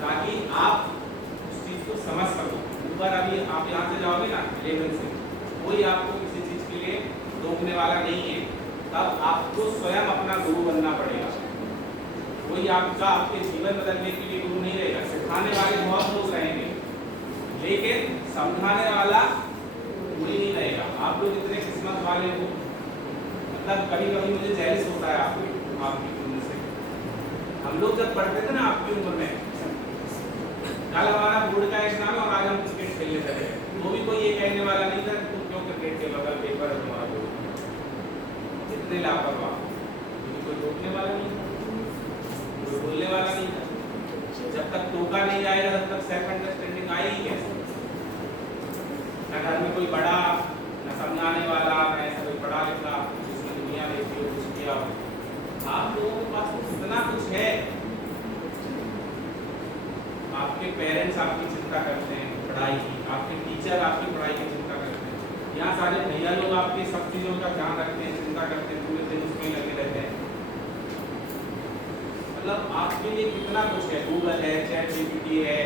ताकि आप उस चीज़ को समझ सको। ऊपर अभी आप यहाँ से जाओगे ना 11 से, कोई आपको किसी चीज़ के लिए रोकने वाला नहीं है। तब आपको स्वयं अपना गुरु बनना पड़ेगा। कोई आपका आपके जीवन बदलने के लिए गुरु नहीं रहेगा। सिखाने वाले बहुत लोग रहेंगे, लेकिन समझाने वाला कोई नहीं रहेगा। आप लोग इतने किस्मत वाले हो, मतलब कभी कभी मुझे जेलस होता है आपकी उम्र से। हम लोग जब पढ़ते थे ना आपकी उम्र में, कल हमारा बोर्ड का एग्जाम है और आज हम क्रिकेट खेलने चले गए, तो भी कोई ये कहने वाला नहीं था तुम क्यों क्रिकेट खेलो, कल पेपर है तुम्हारा बोर्ड। इतने लापरवाह, कोई रोकने वाला नहीं था, कोई बोलने वाला नहीं था। जब तक टोका नहीं जाएगा तब तक सेल्फ अंडरस्टैंडिंग आएगी कैसे? घर में कोई बड़ा न समझाने वाला न ऐसा कोई पढ़ा लिखा जिसने दुनिया देखी हो कुछ किया हो। आप लोगों के पास तो इतना कुछ है। आपके पेरेंट्स आपकी चिंता करते हैं पढ़ाई की, आपके टीचर आपकी पढ़ाई की चिंता करते हैं, यहाँ सारे भैया लोग आपकी सब चीज़ों का ध्यान रखते हैं, चिंता करते हैं, पूरे दिन उसमें लगे रहते हैं। मतलब आपके लिए कितना कुछ है, गूगल है, चैट जीपीटी है,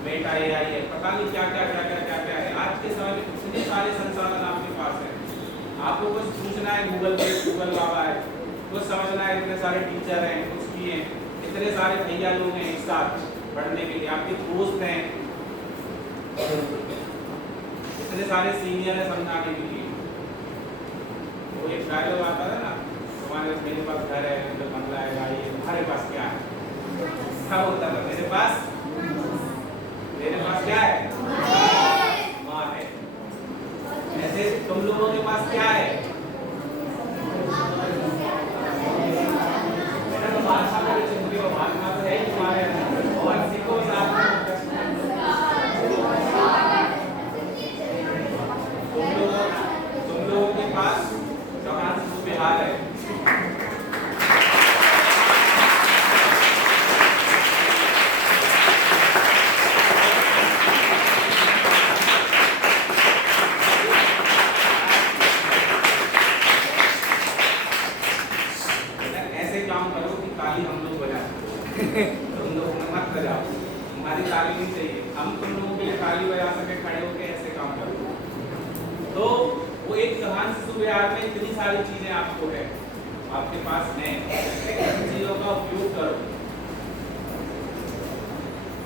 मेटा एआई है, पता नहीं क्या क्या क्या क्या क्या क्या है। आज के समय में इतने सारे संसाधन आपके पास हैं। आपको कुछ पूछना है गूगल पे, गूगल बाबा है, कुछ समझना है इतने सारे टीचर हैं, कुछ किए हैं, इतने सारे भैया लोग हैं एक साथ पढ़ने के लिए, आपके दोस्त हैं, इतने सारे सीनियर हैं समझाने के लिए। वो एक डायलॉग आता है ना, तुम्हारे मेरे पास घर है, मेरे बंगला है, गाड़ी है, तुम्हारे पास क्या है? क्या होता था? मेरे पास क्या है? माँ है। ऐसे तुम लोगों के पास क्या है? मेरा तो बादशाह का भी चिंतन हो, बादशाह तो है ही तुम्हारे अंदर, और सीखो साथ में। तुम लोगों के पास समान सुविहार है। ऐसे काम करो कि ताली हम लोग बजाएं। तुम लोग मत बजाओ, हमारी ताली नहीं चाहिए, हम तुम लोगों के लिए ताली बजा सके खड़े होके, ऐसे काम करो। तो वो एक समान सुविहार में इतनी सारी चीजें आपको है, आपके पास है, इन चीजों का उपयोग करो।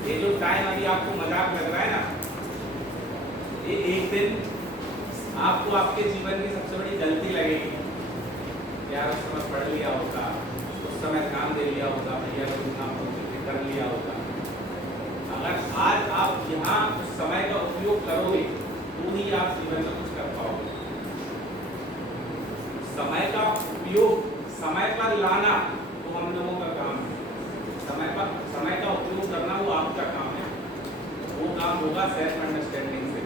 ये जो टाइम अभी आपको मजाक लग रहा है ना, ये एक दिन आपको आपके जीवन की सबसे बड़ी गलती लगेगी। यार उस समय पढ़ लिया होता, उस समय ध्यान दे लिया होता, भैया को इतना कर लिया होता। अगर आज आप यहाँ उस समय का उपयोग करोगे तो ही आप जीवन में कुछ कर पाओगे। समय का उपयोग, समय पर लाना वो हम लोगों का काम है। समय का उपयोग करना वो आपका काम है। वो काम होगा सेल्फ अंडरस्टैंडिंग से।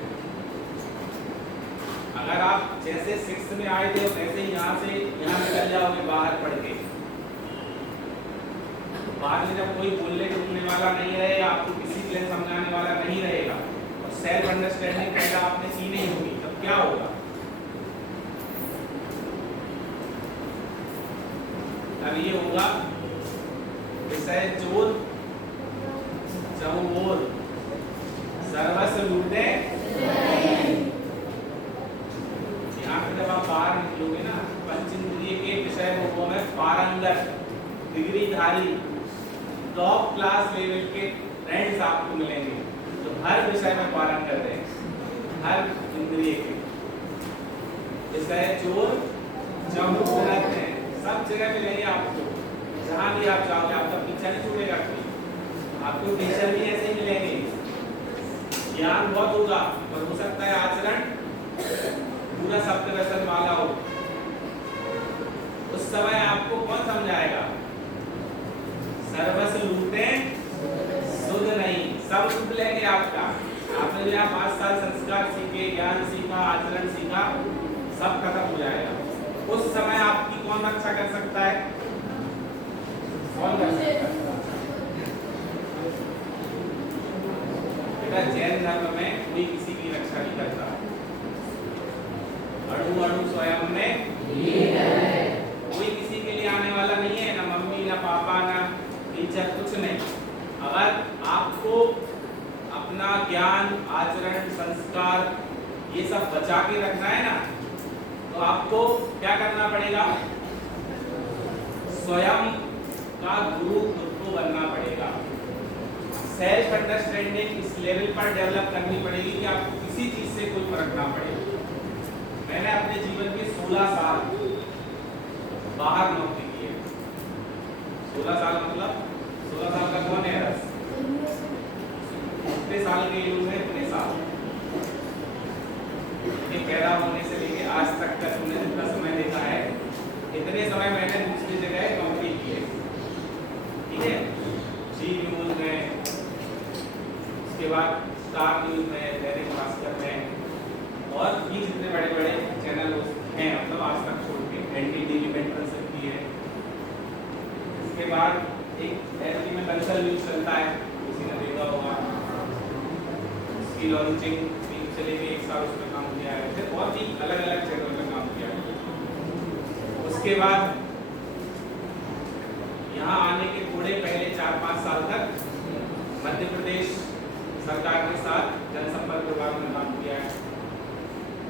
अगर आप जैसे 6th में आए थे वैसे ही यहाँ से यहाँ निकल जाओगे बाहर पढ़ के, बाद में जब कोई बोलने टूटने वाला नहीं रहेगा, आपको किसी के लिए समझाने वाला नहीं रहेगा, और सेल्फ अंडरस्टैंडिंग पैदा आपने की नहीं होगी, तब क्या होगा? अब ये होगा विषय चोर चहुओर सर्वस्व लूटे। यहाँ पे जब आप बाहर निकलोगे ना, पंचेंद्रिय के विषय रूपों में पारंगत, डिग्रीधारी, टॉप क्लास लेवल के फ्रेंड्स आपको मिलेंगे जो हर विषय में पारंगत है, हर इंद्रिय के। विषय चोर चहुओर है, सब जगह मिलेंगे आपको, जहाँ भी आप जाओगे आपका पीछा नहीं छूटेगा कोई। आपको टीचर भी ऐसे ही मिलेंगे, ज्ञान बहुत होगा और हो सकता है आचरण पूरा सप्तव्यसन वाला हो। उस समय आपको कौन समझाएगा? सर्वस्व लूटे सुध नहीं, सब लूट लेंगे आपका। आपने भी 5 साल संस्कार सीखे, ज्ञान सीखा, आचरण सीखा, सब खत्म हो जाएगा। उस समय आपकी कौन रक्षा कर सकता है? कौन कर सकता है? बेटा जैन धर्म में कोई किसी की रक्षा नहीं करता। अणु अणु स्वयं में कोई किसी के लिए आने वाला नहीं है, ना मम्मी ना पापा ना टीचर, कुछ नहीं। अगर आपको अपना ज्ञान, आचरण, संस्कार ये सब बचा के रखना है ना, तो आपको क्या करना पड़ेगा? स्वयं का गुरु खुद को बनना पड़ेगा। सेल्फ अंडरस्टैंडिंग इस लेवल पर डेवलप करनी पड़ेगी कि आपको किसी चीज से कोई फर्क ना पड़े। मैंने अपने जीवन के 16 साल बाहर नौकरी की है। 16 साल मतलब 16 साल का कौन है? 10 इतने साल के लोग हैं, इतने साल पैदा होने से लेके आज तक का तुमने जितना समय देखा है, इतने समय मैंने दूसरी जगह नौकरी की है। ठीक है, जी न्यूज में, उसके बाद स्टार न्यूज में, दैनिक भास्कर में, और भी जितने बड़े बड़े चैनल हैं, मतलब आज तक छोड़ के NDTV में बन सकती है। इसके बाद एक एलटी में कंसल न्यूज चलता है, किसी ने देखा होगा, उसकी लॉन्चिंग चले गई, 1 साल उसमें काम किया है, फिर बहुत ही अलग अलग चैनल में काम किया है। उसके बाद यहाँ आने के थोड़े पहले 4-5 साल तक मध्य प्रदेश सरकार के साथ जनसंपर्क विभाग में काम किया है।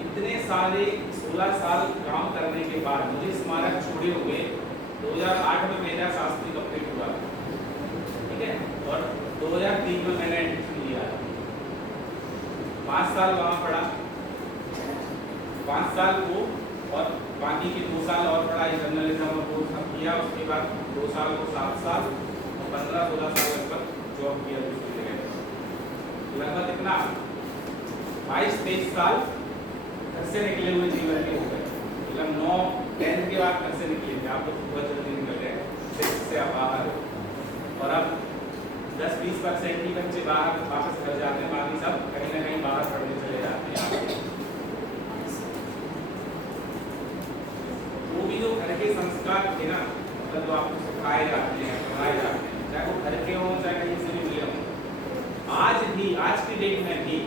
इतने सारे 16 साल काम करने के बाद मुझे स्मारक छोड़े हुए 2008 में मेरा शास्त्री कंप्लीट हुआ, ठीक है, और 2003 में मैंने एडमिशन लिया। 5 साल वहाँ पढ़ा, 5 साल वो, और बाकी के 2 साल और पढ़ा, जर्नलिज्म और कोर्स किया। उसके बाद 2 साल को 7 साल और 15-16 साल लगभग जॉब किया दूसरी जगह। लगभग इतना 22-23 साल घर से निकले हुए जीवन के हो गए। मतलब 9-10 के बाद घर से निकले थे, आप तो बहुत जल्दी निकल गए, 6 से आप बाहर हो। और अब 10-20% ही बच्चे बाहर वापस घर जाते हैं, बाकी सब कहीं ना कहीं बाहर पढ़ने चले जाते हैं। वो भी जो घर के संस्कार थे ना, मतलब जो आपको सिखाए जाते हैं, पढ़ाए जाते हैं, चाहे वो घर के हों चाहे कहीं से भी मिले हों, आज भी, आज की डेट में भी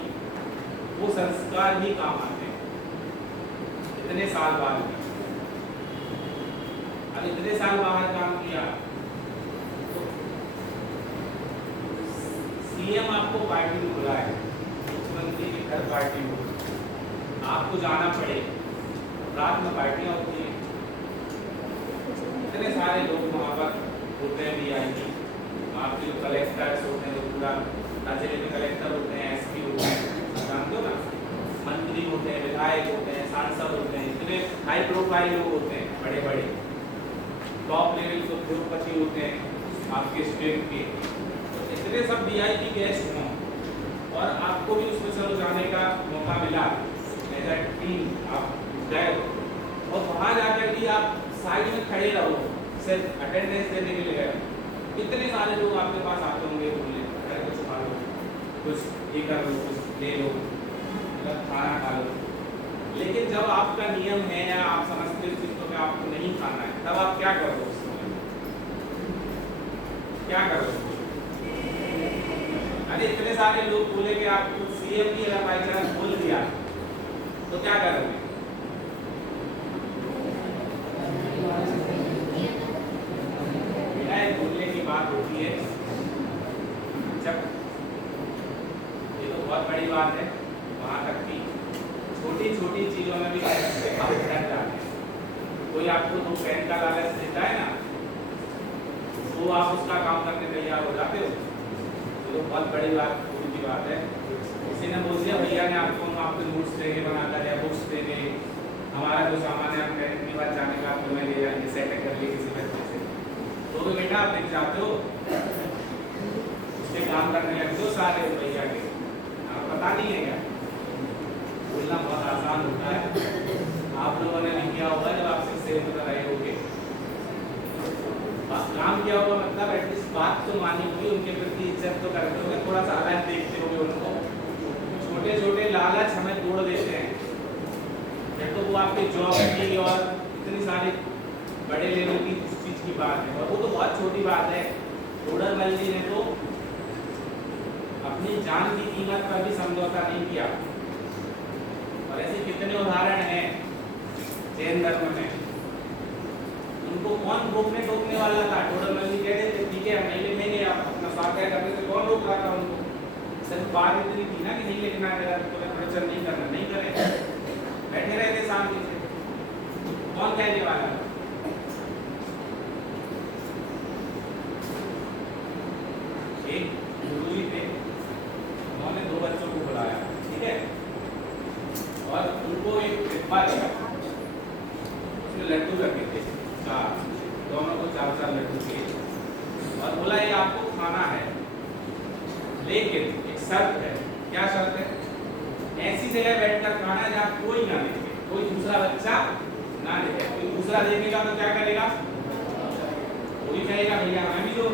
वो संस्कार ही काम आते हैं इतने साल बाद भी। अब इतने साल बाहर काम किया, सीएम आपको पार्टी में बुलाए, मुख्यमंत्री की घर पार्टी हो, आपको जाना पड़े, रात में पार्टियां होती हैं, इतने सारे लोग वहाँ पर होते हैं, VIP, आपके जो कलेक्टर्स होते हैं, जो पूरा राज्य के कलेक्टर होते हैं, SP होते हैं, जानते हो ना, मंत्री होते हैं, विधायक होते हैं, सांसद होते हैं, इतने हाई प्रोफाइल लोग होते हैं, बड़े बड़े टॉप लेवल के उद्योगपति होते हैं आपके स्टेट के। तो इतने सब VIP गेस्ट हों और आपको भी उसमें चलो जाने का मौका मिला, एज अ टीम आप गए और वहाँ जाकर भी आप साइड में खड़े रहो, सिर्फ अटेंडेंस देने के लिए गए। कितने सारे लोग आपके पास आते होंगे, बोले अरे कुछ खा लो, कुछ ये कर लो, कुछ ले लो, मतलब खाना खा लो। लेकिन जब आपका नियम है या आप समझते हो चीज़ को कि आपको नहीं खाना है, तब आप क्या करो उस समय? क्या करो? अरे इतने सारे लोग बोले कि आपको CM भी अगर बाई चांस बोल दिया तो क्या करोगे? बोलने की बात होती है, जब ये तो बहुत बड़ी बात है, वहाँ तक की छोटी छोटी चीजों में भी आप डर जाते हैं। कोई आपको 2 पेन का लालच देता है ना, तो आप उसका काम करने तैयार हो जाते हो, तो बहुत बड़ी बात की बात है। किसी ने बोल दिया भैया ने आपको नोट्स देंगे बनाकर या बुक्स देंगे, हमारा जो सामान है हम इतनी बार जाने का आपको मैं ले जाएंगे, सेट कर लिए किसी बच्चे से, तो बेटा आप देख जाते हो, उससे काम करने लगते हो सारे रुपया के, आपको पता नहीं है क्या? बोलना बहुत आसान होता है, आप लोगों ने नहीं किया होगा जब आपसे सेव कर रहे होगे, बस काम किया होगा, मतलब एटलीस्ट बात तो मानी होगी, उनके प्रति इज्जत तो करते होगे, थोड़ा सा अलग देखते होगे उनको। छोटे छोटे लालच हमें तोड़ देते हैं, फिर तो वो आपके जॉब की और इतनी सारी बड़े लेवल की चीज की बात है, और वो तो बहुत छोटी बात है। टोडरमल जी ने तो अपनी जान की कीमत पर भी समझौता नहीं किया, और ऐसे कितने उदाहरण हैं जैन धर्म में। उनको कौन रोकने टोकने वाला था? टोडरमल जी कह रहे थे ठीक है हम नहीं लिखेंगे, आप अपना स्वाध्याय करने से कौन रोक रहा था उनको? सिर्फ बात इतनी थी ना कि नहीं लिखना है, तुम्हें प्रवचन नहीं करना, नहीं करें, बैठे रहते सामने से, कौन कहने वाला? एक गुरुजी थे, उन्होंने 2 बच्चों को बुलाया, ठीक है, और उनको एक डिब्बा दिया, उसमें लड्डू रखे थे 4, दोनों को 4-4 लड्डू दिए, और बोला ये आपको खाना है, लेकिन एक शर्त है। क्या शर्त है? ऐसी जगह बैठकर खाना है जहाँ कोई ना देखे, कोई दूसरा बच्चा ना देखे। कोई दूसरा देखेगा तो क्या करेगा? वो भी कहेगा भैया हमें भी जो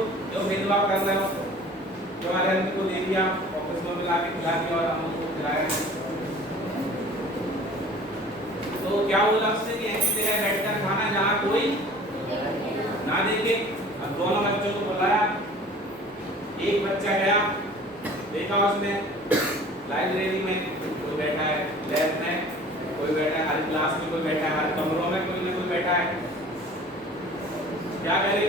भेदभाव कर रहे हो, जो हमारे को दे दिया, ऑफिस में मिला के खिला दिया और हम उनको खिलाया। तो क्या बोला उसने कि ऐसी जगह बैठकर खाना जहाँ कोई ना देखे। अब दोनों बच्चों को बुलाया, एक बच्चा गया, देखा उसने लाइब्रेरी में कोई बैठा है, लैब में कोई बैठा है, हर क्लास में कोई बैठा है, हर कमरों में कोई ना कोई बैठा है। क्या करे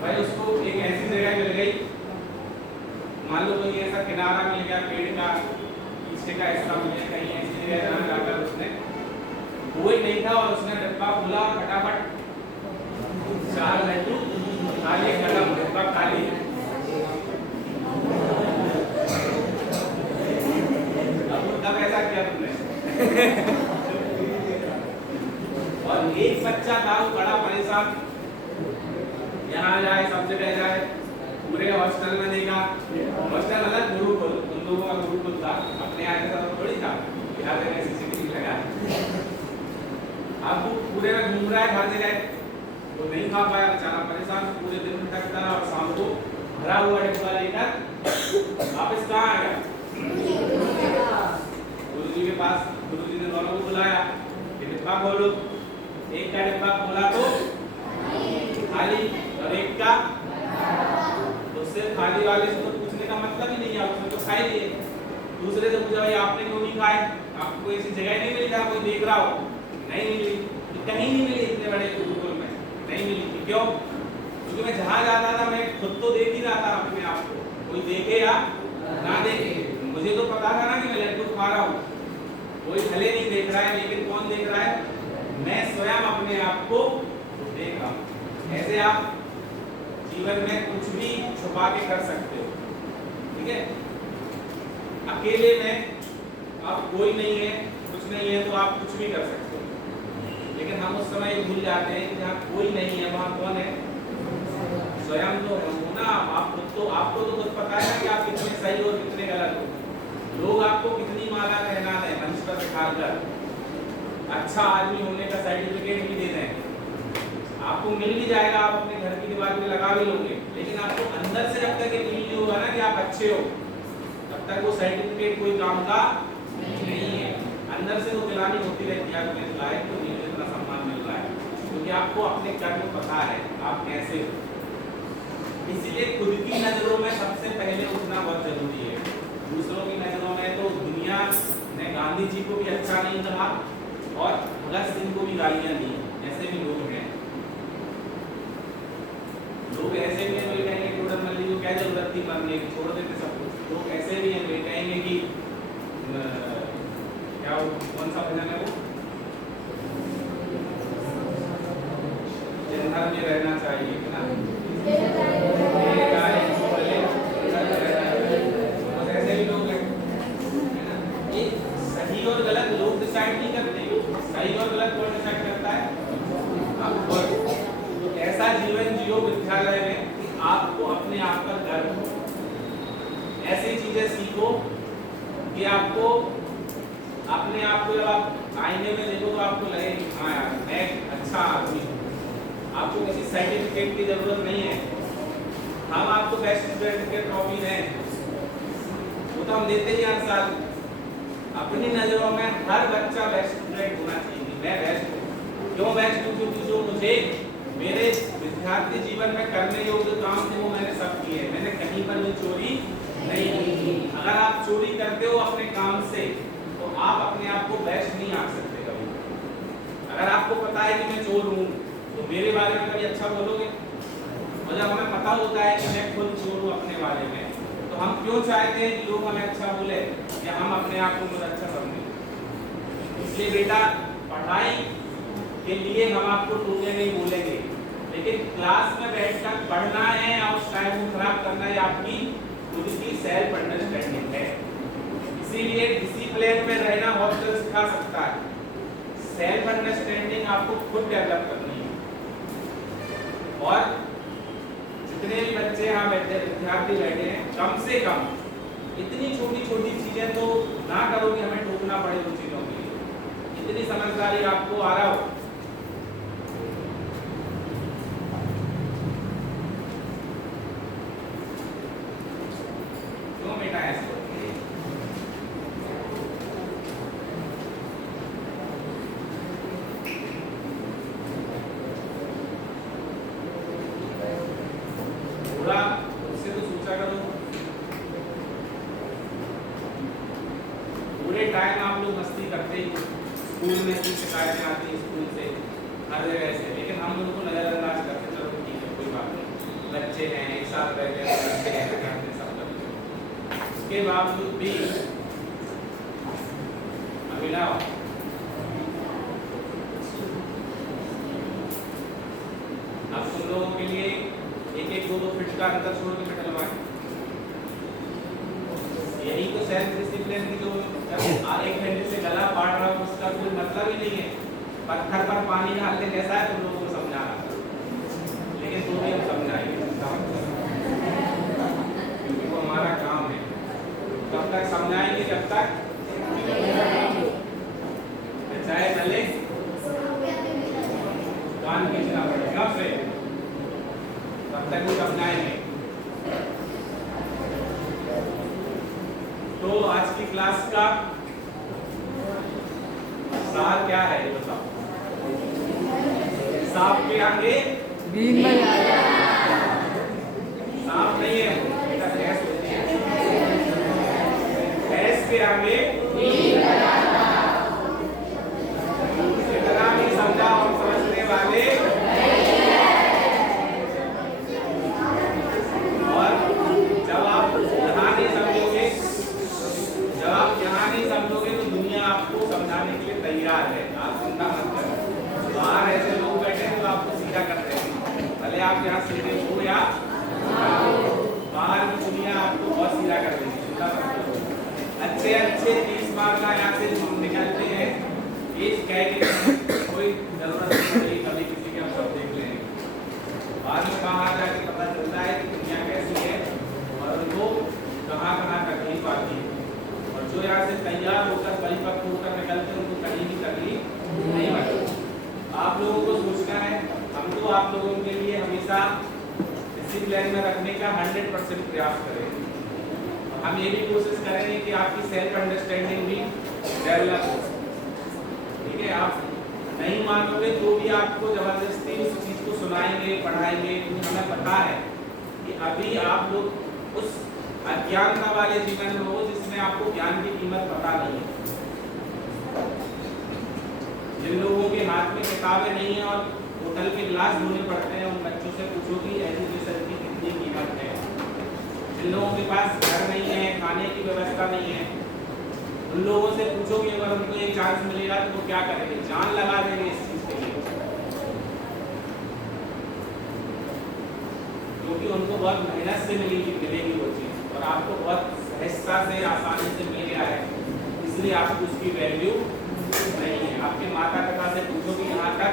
भाई, उसको एक ऐसी जगह मिल गई, मान लो कोई ऐसा किनारा मिल गया पेड़ का, पीछे का ऐसा मिल गया, कहीं ऐसी जगह जहाँ जाकर उसने कोई नहीं था और उसने डब्बा खोला और फटाफट 4 लड्डू खाली, खत्म, डब्बा खाली। अब तब ऐसा किया तुमने? और एक बच्चा था वो बड़ा परेशान, यहाँ जाए सब जगह जाए, पूरे हॉस्टल में देखा, हॉस्टल अलग गुरुकुल, उन लोगों का गुरुकुल था, अपने यहाँ ऐसा थोड़ी था, बिहार में सीसीटीवी लगा। अब वो पूरे में घूम रहा है हर जगह, वो नहीं खा पाया, बेचारा परेशान, पूरे दिन भटकता रहा और शाम को भरा हुआ डिब्बा लेकर वापस कहाँ आया? गुरुजी के पास। गुरुजी ने दोनों को बुलाया, ये डिब्बा खोलो। एक का डिब्बा खोला तो खाली और एक का, तो उससे खाली वाले से तो पूछने का मतलब ही नहीं है, उसने तो खाई लिए। दूसरे से पूछा भाई आपने क्यों नहीं खाए, आपको ऐसी जगह नहीं मिली जहाँ कोई देख रहा हो? नहीं मिली, कहीं नहीं मिली, इतने बड़े गुरुकुल में नहीं मिली। क्यों? क्योंकि मैं जहाँ जाता था मैं खुद तो देख ही रहा था अपने आप को, कोई देखे या ना देखे, मुझे तो पता था ना कि मैं लड्डू खा रहा हूँ, कोई भले नहीं देख रहा है, लेकिन कौन देख रहा है? मैं स्वयं अपने आप को देख रहा हूँ। ऐसे आप जीवन में कुछ भी छुपा के कर सकते हो, ठीक है? अकेले में अब कोई नहीं है, कुछ नहीं है, तो आप कुछ भी कर सकते हो, लेकिन हम उस समय भूल जाते हैं कि जहाँ कोई नहीं है वहाँ कौन है? स्वयं तो है वो ना। आपको तो खुद पता है ना कि आप कितने सही और कितने गलत हो। लोग आपको कितनी माला पहना दें मंच पर दिखाकर, अच्छा आदमी होने का सर्टिफिकेट भी दे दें, आपको मिल भी जाएगा, आप अपने घर की दीवार पे लगा भी लोगे, लेकिन आपको अंदर से जब तक ये फील नहीं होगा ना कि आप अच्छे हो, तब तक वो सर्टिफिकेट कोई काम का नहीं है। अंदर से वो गिलानी होती रहती है, आप इस लायक तो नहीं, इतना सम्मान मिल रहा है, क्योंकि आपको अपने कर्म पता है आप कैसे हो। इसीलिए खुद की नजरों में सबसे पहले उठना बहुत जरूरी है। दूसरों की नजरों में तो दुनिया ने गांधी जी को भी अच्छा नहीं कहा और भगत सिंह को भी गालियां दी, ऐसे भी लोग हैं। लोग ऐसे भी हैं जो कहेंगे टोडर मल्ली को क्या जरूरत थी मरने की, छोड़ देते सब कुछ। लोग ऐसे भी हैं जो कहेंगे कि क्या कौन सा भजन है वो, जनता में रहना चाहिए ना, ऐसे भी लोग हैं। सही और गलत लोग डिसाइड नहीं करते, सही और गलत कौन डिसाइड करता है? आपको। तो ऐसा जीवन जियो विद्यालय में कि आपको अपने आप पर गर्व हो, ऐसी चीजें सीखो कि आपको अपने आप को जब आप आईने में देखो तो आपको लगे हाँ यार मैं अच्छा आदमी हूँ। आपको किसी सर्टिफिकेट की जरूरत नहीं है, हम आपको बेस्ट स्टूडेंट के ट्रॉफी दें, वो तो हम देते ही हर साल। अपनी नजरों में हर बच्चा बेस्ट स्टूडेंट होना चाहिए। मैं बेस्ट हूँ, क्यों बेस्ट हूँ? क्योंकि जो मुझे मेरे विद्यार्थी जीवन में करने योग्य काम थे वो मैंने सब किए, मैंने कहीं पर भी चोरी नहीं की। अगर आप चोरी करते हो अपने काम से तो आप अपने आप को बेस्ट नहीं आंक सकते कभी। अगर आपको पता है कि मैं चोर हूँ तो मेरे बारे में कभी अच्छा बोलोगे, और जब हमें पता होता है कि मैं खुद चोर हूँ अपने बारे में, तो हम क्यों चाहते हैं कि लोग हमें अच्छा बोले या हम अपने आप को बहुत अच्छा समझें? इसलिए बेटा पढ़ाई के लिए हम आपको टोके नहीं बोलेंगे, लेकिन क्लास में बैठकर पढ़ना है और उस टाइम को खराब करना है आपकी खुद की सेल्फ अंडरस्टैंडिंग है। इसीलिए डिसिप्लिन में रहना हॉस्टल सिखा सकता है। सेल्फ अंडरस्टैंडिंग आपको खुद डेवलप करनी है। और जितने भी बच्चे यहाँ बैठे विद्यार्थी बैठे हैं, कम से कम इतनी छोटी छोटी चीजें तो ना करो कि हमें टोकना पड़े उन चीजों के लिए। इतनी समझदारी आपको आ रहा हो, क्यों बेटा ऐसे पूरे टाइम आप लोग मस्ती करते ही, स्कूल में की शिकायतें आती हैं स्कूल से, हर जगह से, लेकिन हम उनको नज़रअंदाज करते, चलो ठीक है कोई बात नहीं, बच्चे हैं, एक साथ रहते हैं, बच्चे हैं, करते सब करते हैं। उसके बावजूद भी अभिनव अब तुम लोगों के लिए एक एक दो फिट का अंतर छोड़ के बैठलवाएं। यही तो सेल्फ डिसिप्लिन की जो एक घंटे से गला फाड़ रहा हूँ उसका कोई मतलब ही नहीं है। पत्थर पर पानी डालते कैसा है तुम लोगों को समझाना, लेकिन तो भी हम समझाएंगे क्योंकि वो हमारा काम है। तब तक समझाएंगे जब तक चाहे भले कान खींचना पड़ेगा फिर, तब तक वो समझाएंगे। तो आज की क्लास का सार क्या है ये बताओ? सांप के आगे बीन में सांप नहीं है, बेटा भैंस होती है। भैंस के आगे इतना भी समझा और समझने वाले और जब आप यहाँ नहीं समझोगे, जब आप यहाँ नहीं समझोगे तो दुनिया आपको समझाने के लिए तैयार है। आप चिंता मत करो, बाहर ऐसे लोग बैठे हैं जो आपको सीधा करते हैं, भले आप यहाँ सीधे हो या बाहर की दुनिया आपको बहुत सीधा कर देगी। चिंता मत करो, अच्छे अच्छे 30 मार्क का यहाँ से निकलते हैं, एज कह के कोई जरूरत नहीं पड़ी कभी किसी के, हम सब देख लेंगे। बाद में बाहर जाके पता चलता है कि दुनिया कैसी है और उनको कहाँ कहाँ तकलीफ आती है, और जो यहाँ से तैयार होकर परिपक्व होकर निकलते हैं उनको कहीं भी तकलीफ नहीं होती। आप लोगों को सोचना है, हम तो आप लोगों के लिए हमेशा डिसिप्लिन में रखने का 100% प्रयास करेंगे। हम ये भी कोशिश करेंगे कि आपकी सेल्फ अंडरस्टैंडिंग भी डेवलप हो। ठीक है, आप नहीं मानोगे तो भी आपको जबरदस्ती उस चीज को सुनाएंगे, पढ़ाएंगे, क्योंकि हमें पता है कि अभी आप लोग उस अज्ञानता वाले जीवन में हो जिसमें आपको ज्ञान की कीमत पता नहीं है। जिन लोगों के हाथ में किताबें नहीं है और होटल के गिलास धोने पड़ते हैं, उन बच्चों से पूछो कि एजुकेशन की कितनी कीमत है। जिन लोगों के पास घर नहीं है, खाने की व्यवस्था नहीं है, उन लोगों से पूछो कि अगर उनको एक चांस मिलेगा तो वो क्या करेंगे, जान लगा देंगे इस चीज के लिए, क्योंकि उनको बहुत मेहनत से मिलेगी वो चीज, और आपको बहुत सहजता से आसानी से मिल गया है, इसलिए आपको उसकी वैल्यू नहीं है। आपके माता पिता से पूछो कि यहाँ तक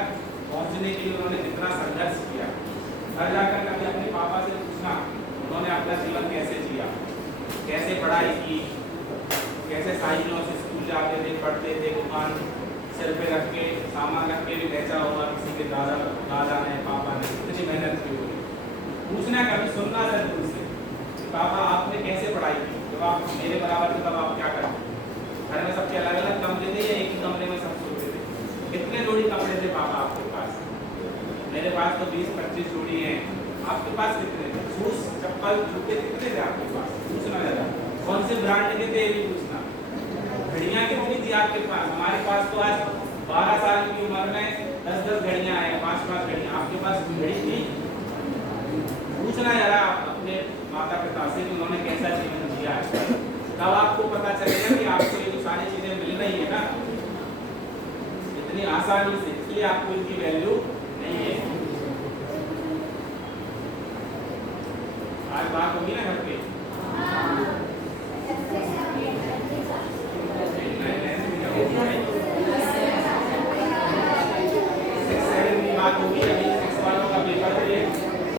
पहुँचने के लिए उन्होंने कितना संघर्ष किया। घर जाकर कभी अपने पापा से पूछना उन्होंने अपना जीवन कैसे जिया, कैसे पढ़ाई की, कैसे साइकिलों से स्कूल जाते थे, पढ़ते थे, दुकान सिर पे रख के सामान रख के भी बेचा होगा किसी के दादा ने पापा ने, कितनी मेहनत की होगी। पूछना कभी, सुनना जरूर से कि पापा आपने कैसे पढ़ाई की, जब आप मेरे बराबर थे तब आप क्या करते, घर में सबके अलग अलग कमरे थे या एक ही कमरे में सब सोते थे, कितने जोड़ी कपड़े थे पापा आपके पास? मेरे पास तो 20-25 जोड़ी हैं, आपके पास कितने थे? शूज, चप्पल, जूते कितने थे आपके पास? पूछना जरा, कौन से ब्रांड के थे ये भी पूछना। घड़ियाँ कितनी थी आपके पास? हमारे पास तो आज 12 साल की उम्र में 10-10 घड़ियाँ हैं, 5-5 घड़ियाँ। आपके पास घड़ी थी? पूछना जरा अपने माता पिता से कि उन्होंने कैसा जीवन जिया है, तब आपको पता चलेगा कि आपको ये जो सारी चीजें मिल रही है ना इतनी आसानी से, इसलिए आपको इनकी वैल्यू नहीं है। आज बात होगी ना घर पे, बात होगी अभी